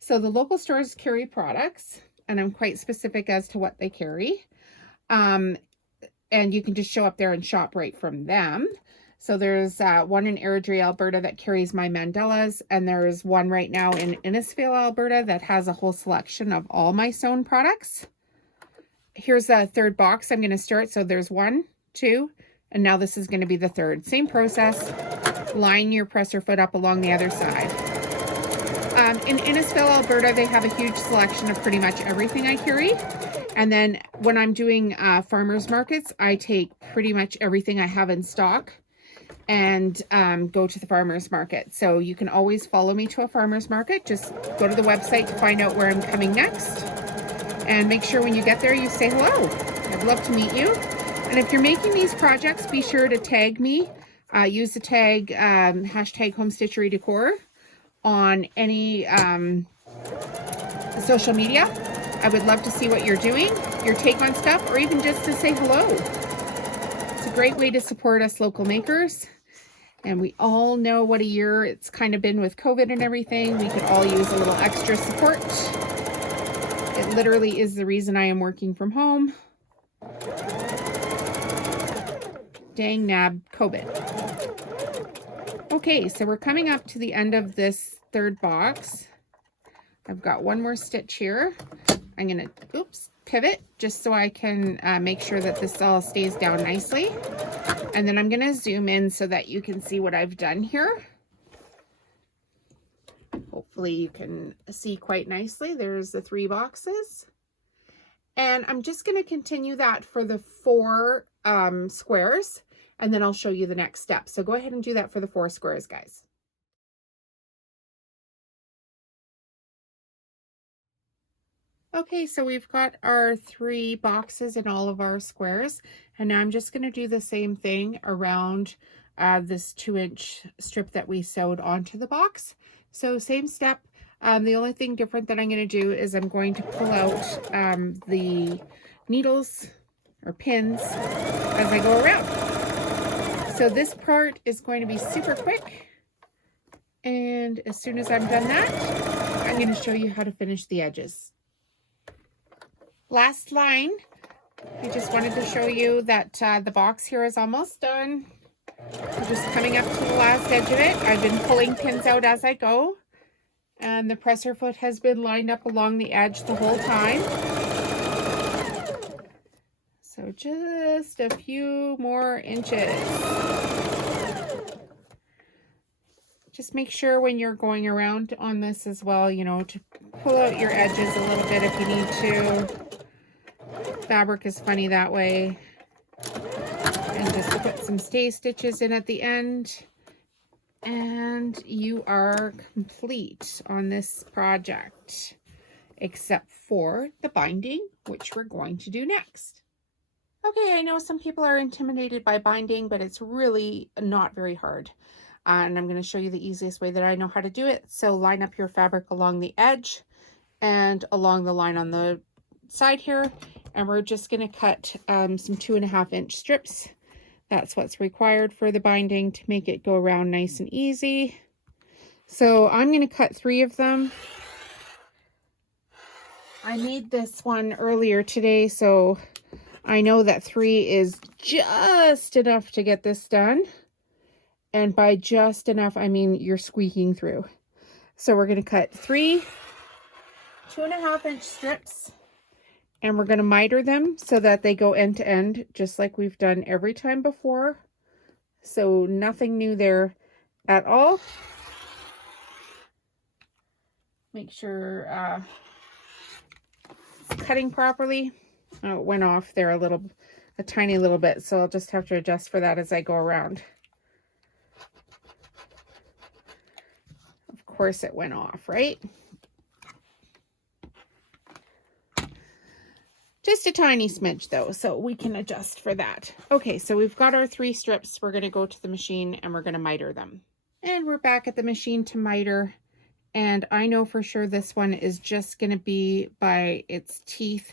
So the local stores carry products, and I'm quite specific as to what they carry. And you can just show up there and shop right from them. So there's one in Airdrie, Alberta that carries my mandalas, and there's one right now in Innisfail, Alberta that has a whole selection of all my sewn products. Here's the third box I'm going to start. So there's 1, 2, and now this is going to be the third. Same process. Line your presser foot up along the other side. In Innisfail, Alberta, they have a huge selection of pretty much everything I carry. And then when I'm doing farmers markets, I take pretty much everything I have in stock and go to the farmers market. So you can always follow me to a farmers market. Just go to the website to find out where I'm coming next. And make sure when you get there, you say hello. I'd love to meet you. And if you're making these projects, be sure to tag me. Use the tag hashtag Home Stitchery Decor on any social media. I would love to see what you're doing, your take on stuff, or even just to say hello. It's a great way to support us local makers. And we all know what a year it's kind of been with COVID and everything. We could all use a little extra support. It literally is the reason I am working from home. Dang nab COVID. Okay, so we're coming up to the end of this third box. I've got one more stitch here. I'm going to, pivot just so I can make sure that this all stays down nicely. And then I'm going to zoom in so that you can see what I've done here. Hopefully you can see quite nicely. There's the 3 boxes. And I'm just going to continue that for the 4 squares, and then I'll show you the next step. So go ahead and do that for the 4 squares, guys. Okay, so we've got our 3 boxes in all of our squares, and now I'm just going to do the same thing around this 2-inch strip that we sewed onto the box. So same step. The only thing different that I'm going to do is I'm going to pull out the needles or pins as I go around. So this part is going to be super quick, and as soon as I'm done that, I'm going to show you how to finish the edges. Last line, I just wanted to show you that the box here is almost done. I'm just coming up to the last edge of it. I've been pulling pins out as I go, and the presser foot has been lined up along the edge the whole time. So just a few more inches. Just make sure when you're going around on this as well, you know, to pull out your edges a little bit if you need to. Fabric is funny that way. And just put some stay stitches in at the end. And you are complete on this project, except for the binding, which we're going to do next. Okay, I know some people are intimidated by binding, but it's really not very hard. And I'm going to show you the easiest way that I know how to do it. So line up your fabric along the edge and along the line on the side here. And we're just going to cut some 2.5-inch strips. That's what's required for the binding to make it go around nice and easy. So I'm going to cut 3 of them. I made this one earlier today, so I know that 3 is just enough to get this done. And by just enough, I mean you're squeaking through. So we're going to cut 3 2.5-inch strips, and we're going to miter them so that they go end to end, just like we've done every time before. So nothing new there at all. Make sure it's cutting properly. Oh, it went off there a tiny little bit, so I'll just have to adjust for that as I go around. Of course it went off, right? Just a tiny smidge though, so we can adjust for that. Okay, so we've got our 3 strips. We're going to go to the machine and we're going to miter them. And we're back at the machine to miter. And I know for sure this one is just going to be by its teeth.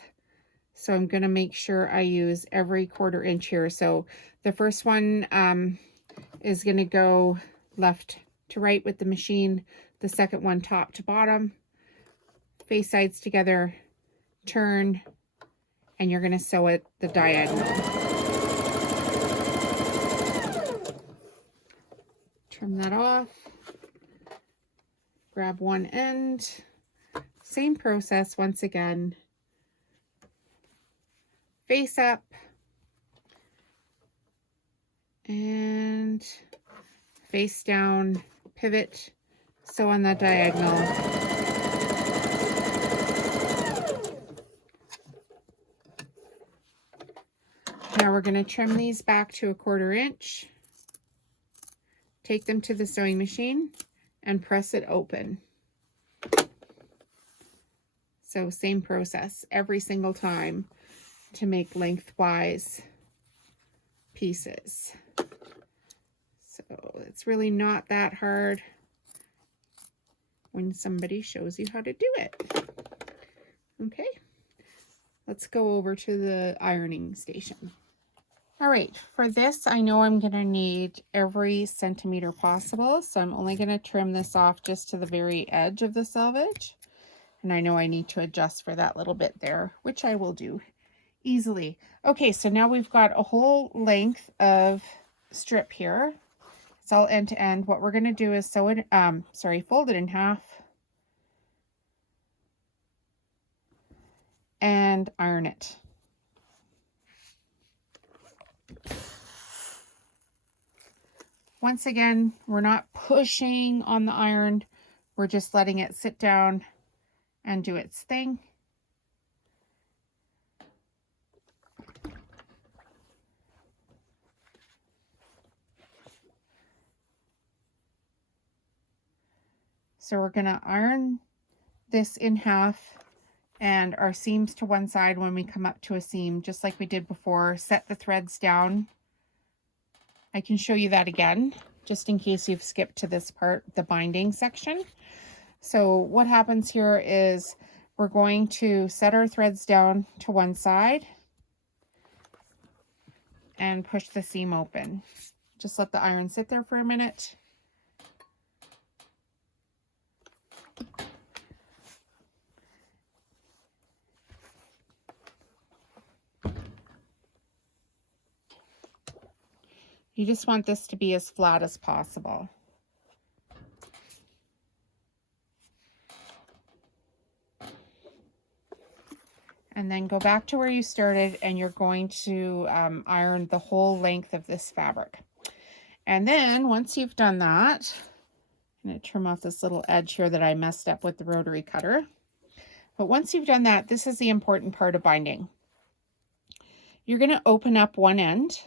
So I'm going to make sure I use every 1/4 inch here. So the first one is going to go left to right with the machine. The second one top to bottom. Face sides together, turn, and you're going to sew it the diagonal. Trim that off. Grab one end. Same process once again. Face up. And face down, pivot, sew on that diagonal. Now we're going to trim these back to a 1/4 inch. Take them to the sewing machine and press it open. So same process every single time to make lengthwise pieces. So it's really not that hard when somebody shows you how to do it. Okay, let's go over to the ironing station. All right, for this, I know I'm going to need every centimeter possible, so I'm only going to trim this off just to the very edge of the selvage. And I know I need to adjust for that little bit there, which I will do easily. Okay, so now we've got a whole length of strip here. It's all end to end. What we're going to do is sew it, fold it in half and iron it. Once again, we're not pushing on the iron. We're just letting it sit down and do its thing. So we're going to iron this in half and our seams to one side when we come up to a seam, just like we did before. Set the threads down. I can show you that again, just in case you've skipped to this part, the binding section. So what happens here is we're going to set our threads down to one side and push the seam open. Just let the iron sit there for a minute. You just want this to be as flat as possible. And then go back to where you started and you're going to iron the whole length of this fabric. And then once you've done that, I'm going to trim off this little edge here that I messed up with the rotary cutter. But once you've done that, this is the important part of binding. You're going to open up one end.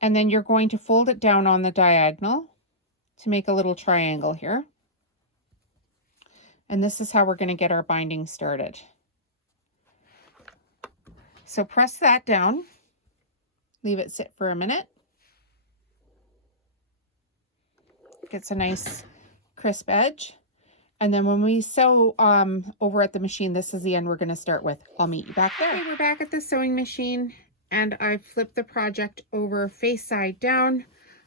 And then you're going to fold it down on the diagonal to make a little triangle here. And this is how we're going to get our binding started. So press that down, leave it sit for a minute. Gets a nice crisp edge. And then when we sew over at the machine, this is the end we're going to start with. I'll meet you back there. Okay, we're back at the sewing machine, and I flipped the project over face side down.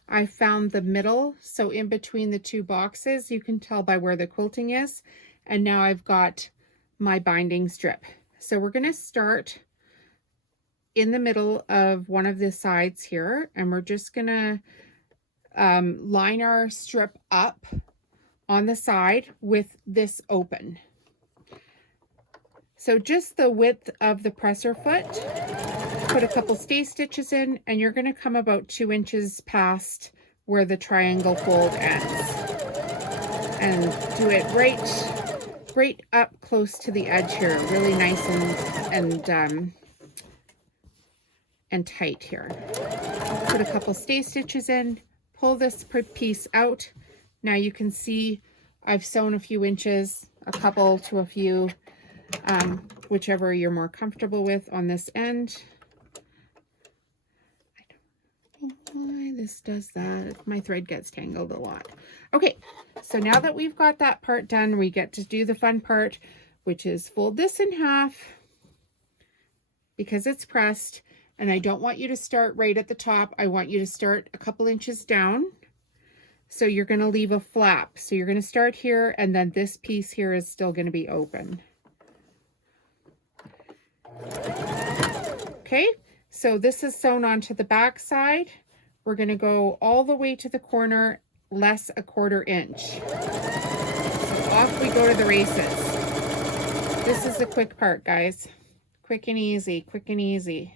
I found the middle, so in between the two boxes, you can tell by where the quilting is. And now I've got my binding strip. So we're going to start in the middle of one of the sides here, and we're just going to line our strip up on the side with this open. So just the width of the presser foot, put a couple stay stitches in, and you're going to come about 2 inches past where the triangle fold ends, and do it right up close to the edge here, really nice and tight here. Put a couple stay stitches in, pull this piece out. Now you can see I've sewn a few inches, a couple to a few, whichever you're more comfortable with on this end. I don't know why this does that. My thread gets tangled a lot. Okay, so now that we've got that part done, we get to do the fun part, which is fold this in half because it's pressed. And I don't want you to start right at the top. I want you to start a couple inches down. So you're going to leave a flap. So you're going to start here, and then this piece here is still going to be open. Okay, so this is sewn onto the back side. We're going to go all the way to the corner, less a 1/4 inch. So off we go to the races. This is the quick part, guys. Quick and easy, quick and easy.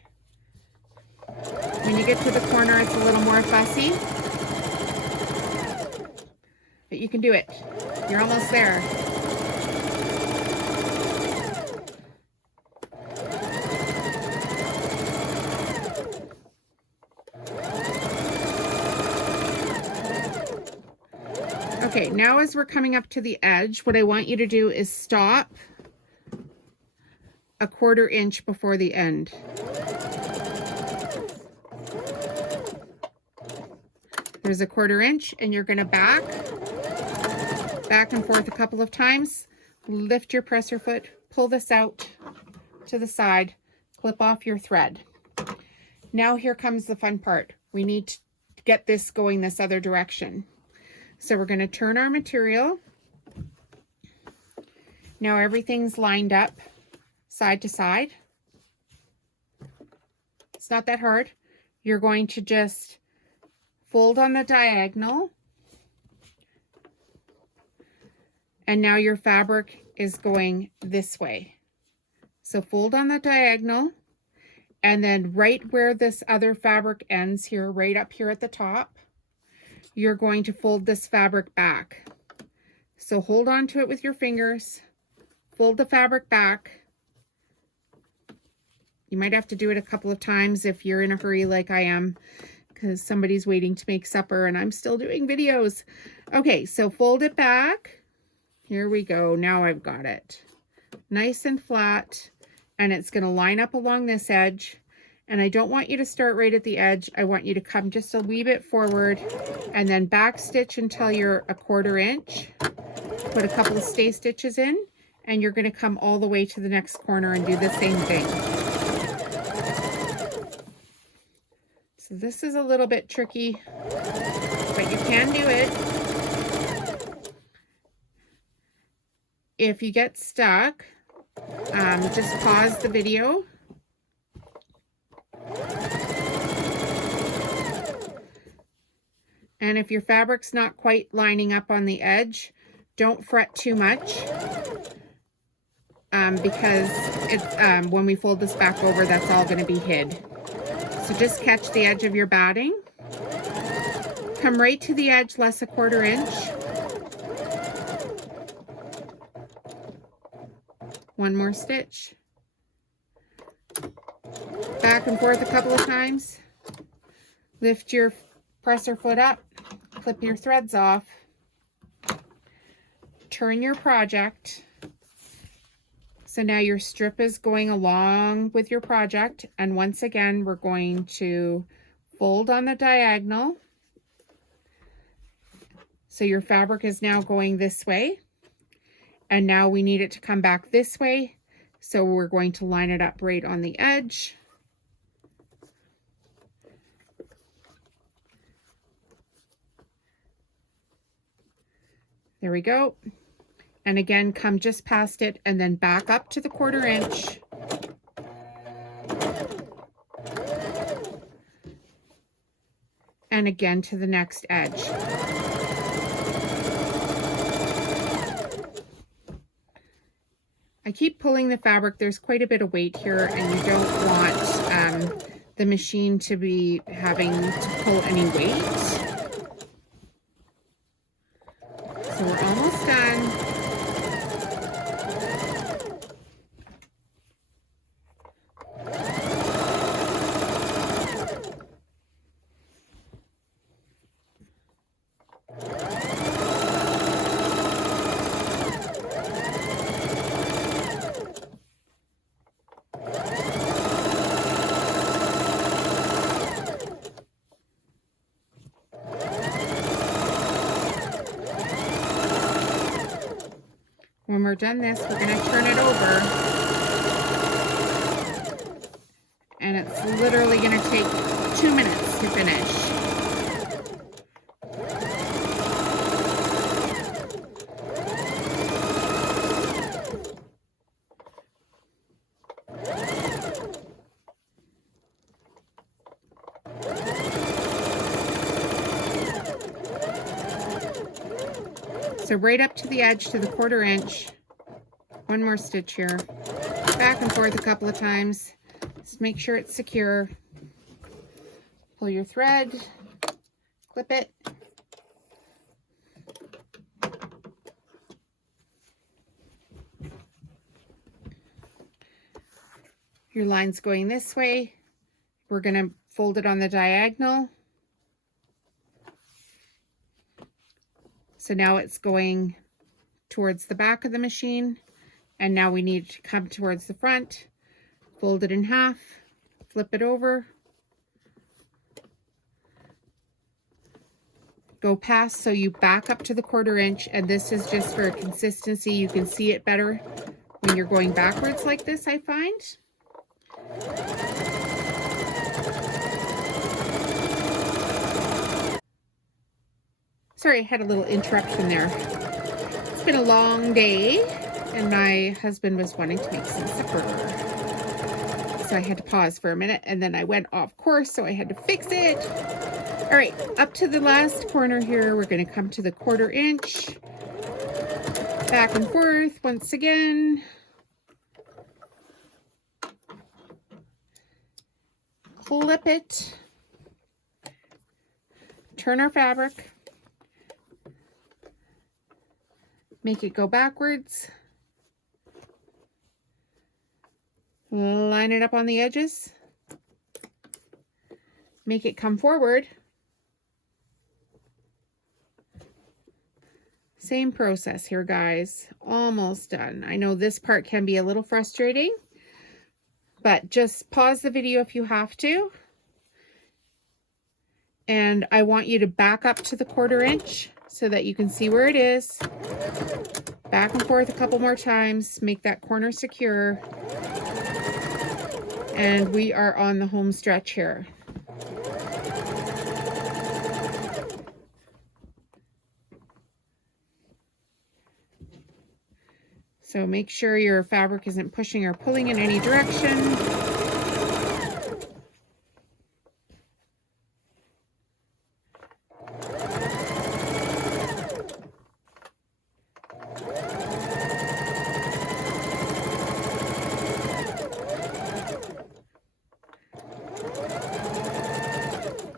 When you get to the corner, it's a little more fussy, but you can do it. You're almost there. Okay, now as we're coming up to the edge, what I want you to do is stop a 1/4 inch before the end. There's a 1/4 inch, and you're going to back and forth a couple of times, lift your presser foot, pull this out to the side, clip off your thread. Now here comes the fun part. We need to get this going this other direction. So we're going to turn our material. Now everything's lined up side to side. It's not that hard. You're going to just fold on the diagonal, and now your fabric is going this way. So fold on the diagonal, and then right where this other fabric ends here, right up here at the top, you're going to fold this fabric back. So hold on to it with your fingers, fold the fabric back. You might have to do it a couple of times if you're in a hurry like I am, because somebody's waiting to make supper and I'm still doing videos. Okay, so fold it back. Here we go. Now I've got it nice and flat, and it's going to line up along this edge. And I don't want you to start right at the edge. I want you to come just a wee bit forward and then back stitch until you're a 1/4 inch. Put a couple of stay stitches in, and you're going to come all the way to the next corner and do the same thing. So this is a little bit tricky, but you can do it. If you get stuck, just pause the video. And if your fabric's not quite lining up on the edge, don't fret too much, because when we fold this back over, that's all going to be hid. So just catch the edge of your batting. Come right to the edge, less a 1/4 inch. One more stitch. Back and forth a couple of times. Lift your presser foot up, clip your threads off, turn your project So now your strip is going along with your project, and once again we're going to fold on the diagonal. So your fabric is now going this way, and now we need it to come back this way. So we're going to line it up right on the edge. There we go. And again, come just past it and then back up to the 1/4 inch. And again to the next edge. I keep pulling the fabric. There's quite a bit of weight here, and you don't want the machine to be having to pull any weight. So we're almost done. When we're done this, we're going to turn it over. And it's literally going to take 2 minutes to finish. So right up to the edge to the 1/4 inch. One more stitch here. Back and forth a couple of times. Just make sure it's secure. Pull your thread, clip it. Your line's going this way. We're going to fold it on the diagonal. So now it's going towards the back of the machine, and now we need to come towards the front. Fold it in half, flip it over, go past so you back up to the 1/4 inch, and this is just for consistency. You can see it better when you're going backwards like this, I find. Sorry, I had a little interruption there. It's been a long day, and my husband was wanting to make some supper. So I had to pause for a minute, and then I went off course, so I had to fix it. All right, up to the last corner here, we're going to come to the 1/4 inch. Back and forth once again. Flip it. Turn our fabric. Make it go backwards. Line it up on the edges. Make it come forward. Same process here, guys. Almost done. I know this part can be a little frustrating, but just pause the video if you have to. And I want you to back up to the 1/4 inch so that you can see where it is. Back and forth a couple more times. Make that corner secure. And we are on the home stretch here. So make sure your fabric isn't pushing or pulling in any direction.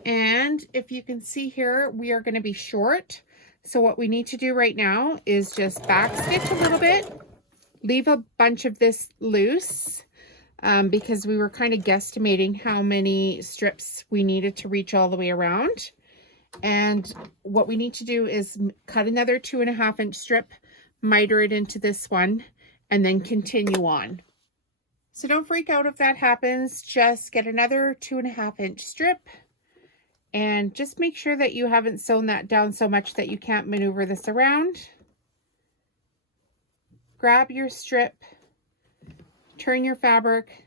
And if you can see here, we are going to be short. So what we need to do right now is just back stitch a little bit. Leave a bunch of this loose because we were kind of guesstimating how many strips we needed to reach all the way around. And what we need to do is cut another 2.5 inch strip, miter it into this one, and then continue on. So don't freak out if that happens. Just get another 2.5-inch strip and just make sure that you haven't sewn that down so much that you can't maneuver this around. Grab your strip, turn your fabric,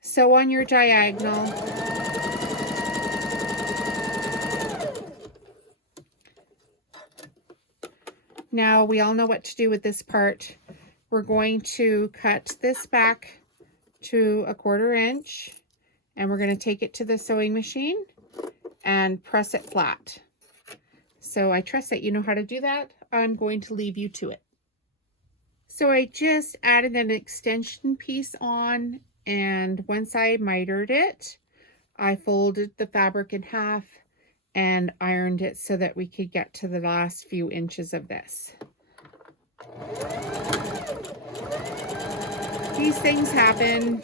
sew on your diagonal. Now we all know what to do with this part. We're going to cut this back to 1/4 inch and we're going to take it to the sewing machine and press it flat. So I trust that you know how to do that. I'm going to leave you to it. So I just added an extension piece on, and once I mitered it, I folded the fabric in half and ironed it so that we could get to the last few inches of this. These things happen,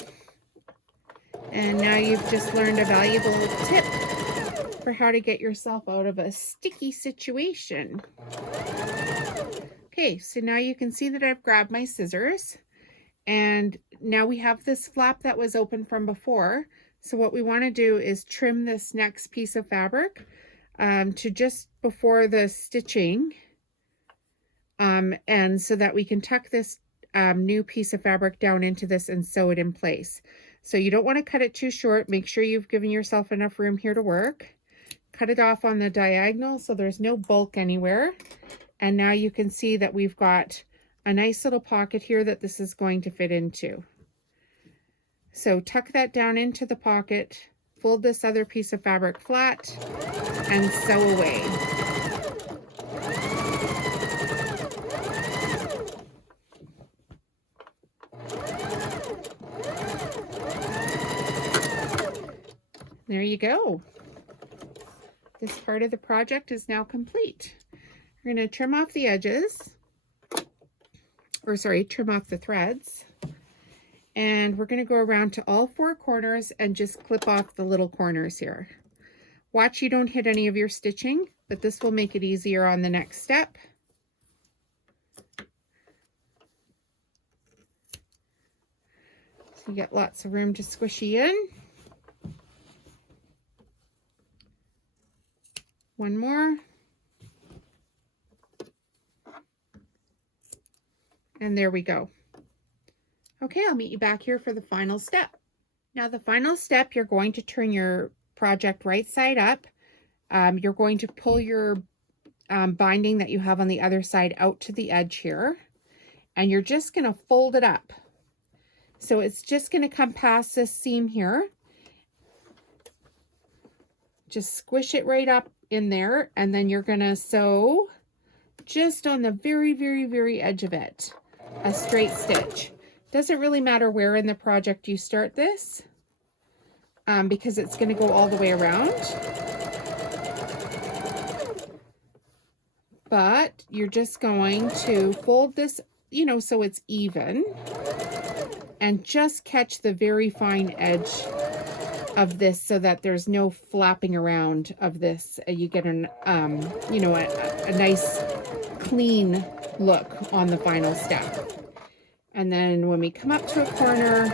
and now you've just learned a valuable tip for how to get yourself out of a sticky situation. Okay, so now you can see that I've grabbed my scissors, and now we have this flap that was open from before. So what we want to do is trim this next piece of fabric to just before the stitching, and so that we can tuck this new piece of fabric down into this and sew it in place. So you don't want to cut it too short. Make sure you've given yourself enough room here to work. Cut it off on the diagonal so there's no bulk anywhere. And now you can see that we've got a nice little pocket here that this is going to fit into. So tuck that down into the pocket, fold this other piece of fabric flat, and sew away. There you go. This part of the project is now complete. We're going to trim off the edges, or sorry, trim off the threads. And we're going to go around to all 4 corners and just clip off the little corners here. Watch you don't hit any of your stitching, but this will make it easier on the next step. So you get lots of room to squishy in. One more. And there we go. Okay, I'll meet you back here for the final step. Now the final step, you're going to turn your project right side up. You're going to pull your binding that you have on the other side out to the edge here. And you're just going to fold it up. So it's just going to come past this seam here. Just squish it right up in there. And then you're going to sew just on the very, very, very edge of it, a straight stitch. Doesn't really matter where in the project you start this, because it's going to go all the way around. But you're just going to fold this, you know, so it's even, and just catch the very fine edge of this so that there's no flapping around of this. You get an, you know, a nice clean look on the final step. And then when we come up to a corner,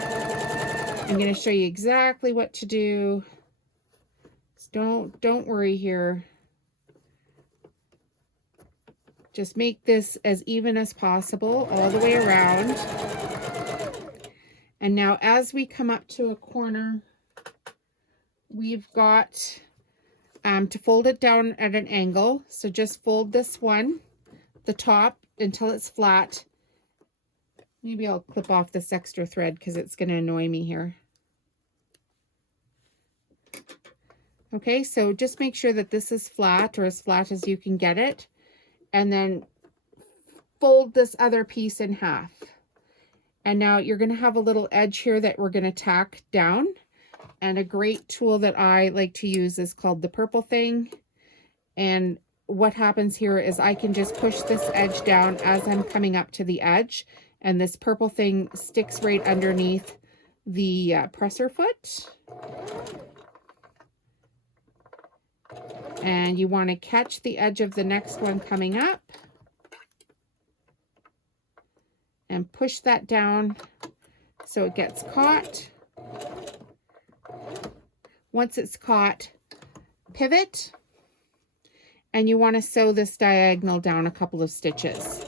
I'm going to show you exactly what to do. So don't worry here. Just make this as even as possible all the way around. And now as we come up to a corner, we've got to fold it down at an angle. So just fold this one, the top, until it's flat. Maybe I'll clip off this extra thread because it's going to annoy me here. Okay, so just make sure that this is flat, or as flat as you can get it. And then fold this other piece in half. And now you're going to have a little edge here that we're going to tack down. And a great tool that I like to use is called the purple thing. And what happens here is I can just push this edge down as I'm coming up to the edge. And this purple thing sticks right underneath the presser foot. And you want to catch the edge of the next one coming up. and push that down so it gets caught. Once it's caught, pivot, and you want to sew this diagonal down a couple of stitches.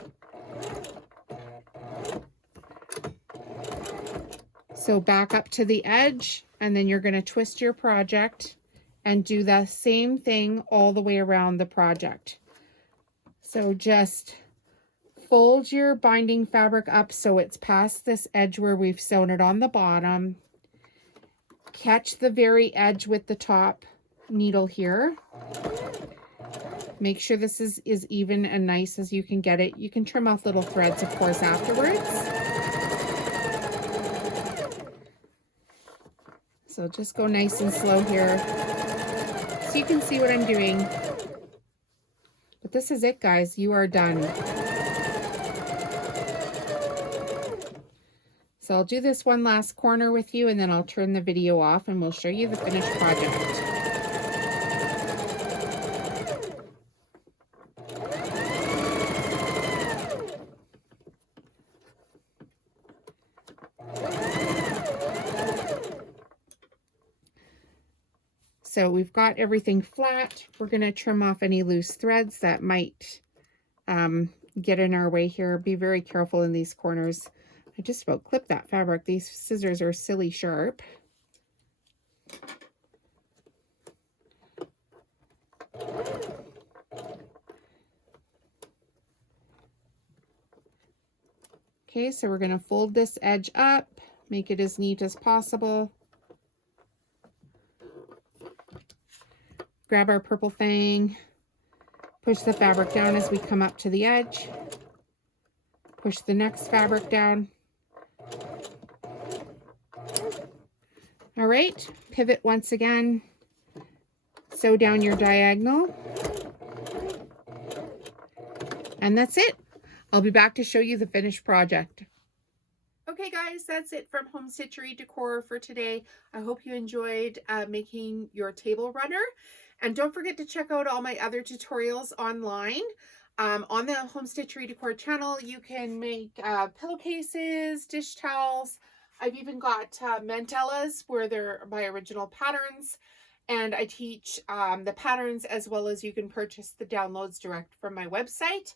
So back up to the edge, and then you're going to twist your project and do the same thing all the way around the project. So just fold your binding fabric up so it's past this edge where we've sewn it on the bottom. Catch the very edge with the top needle here. Make sure this is even and nice as you can get it. You can trim off little threads, of course, afterwards. So just go nice and slow here so you can see what I'm doing. But this is it, guys. You are done. So I'll do this one last corner with you, and then I'll turn the video off and we'll show you the finished project. So we've got everything flat. We're going to trim off any loose threads that might get in our way here. Be very careful in these corners. I just about clipped that fabric. These scissors are silly sharp. Okay, so we're going to fold this edge up, make it as neat as possible. Grab our purple Thang, push the fabric down as we come up to the edge, push the next fabric down. All right, pivot once again, sew down your diagonal, and that's it. I'll be back to show you the finished project. Okay guys, that's it from Home Stitchery Decor for today. I hope you enjoyed making your table runner. And don't forget to check out all my other tutorials online. On the Home Stitchery Decor channel, you can make pillowcases, dish towels. I've even got mandalas where they're my original patterns. And I teach the patterns as well as you can purchase the downloads direct from my website.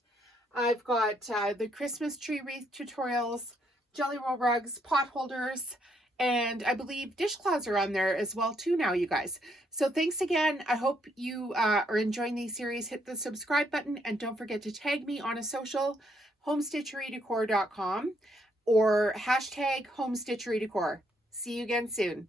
I've got the Christmas tree wreath tutorials, jelly roll rugs, pot holders, and I believe dishcloths are on there as well too now, you guys. So thanks again. I hope you are enjoying these series. Hit the subscribe button and don't forget to tag me on a social, homestitcherydecor.com or hashtag homestitcherydecor. See you again soon.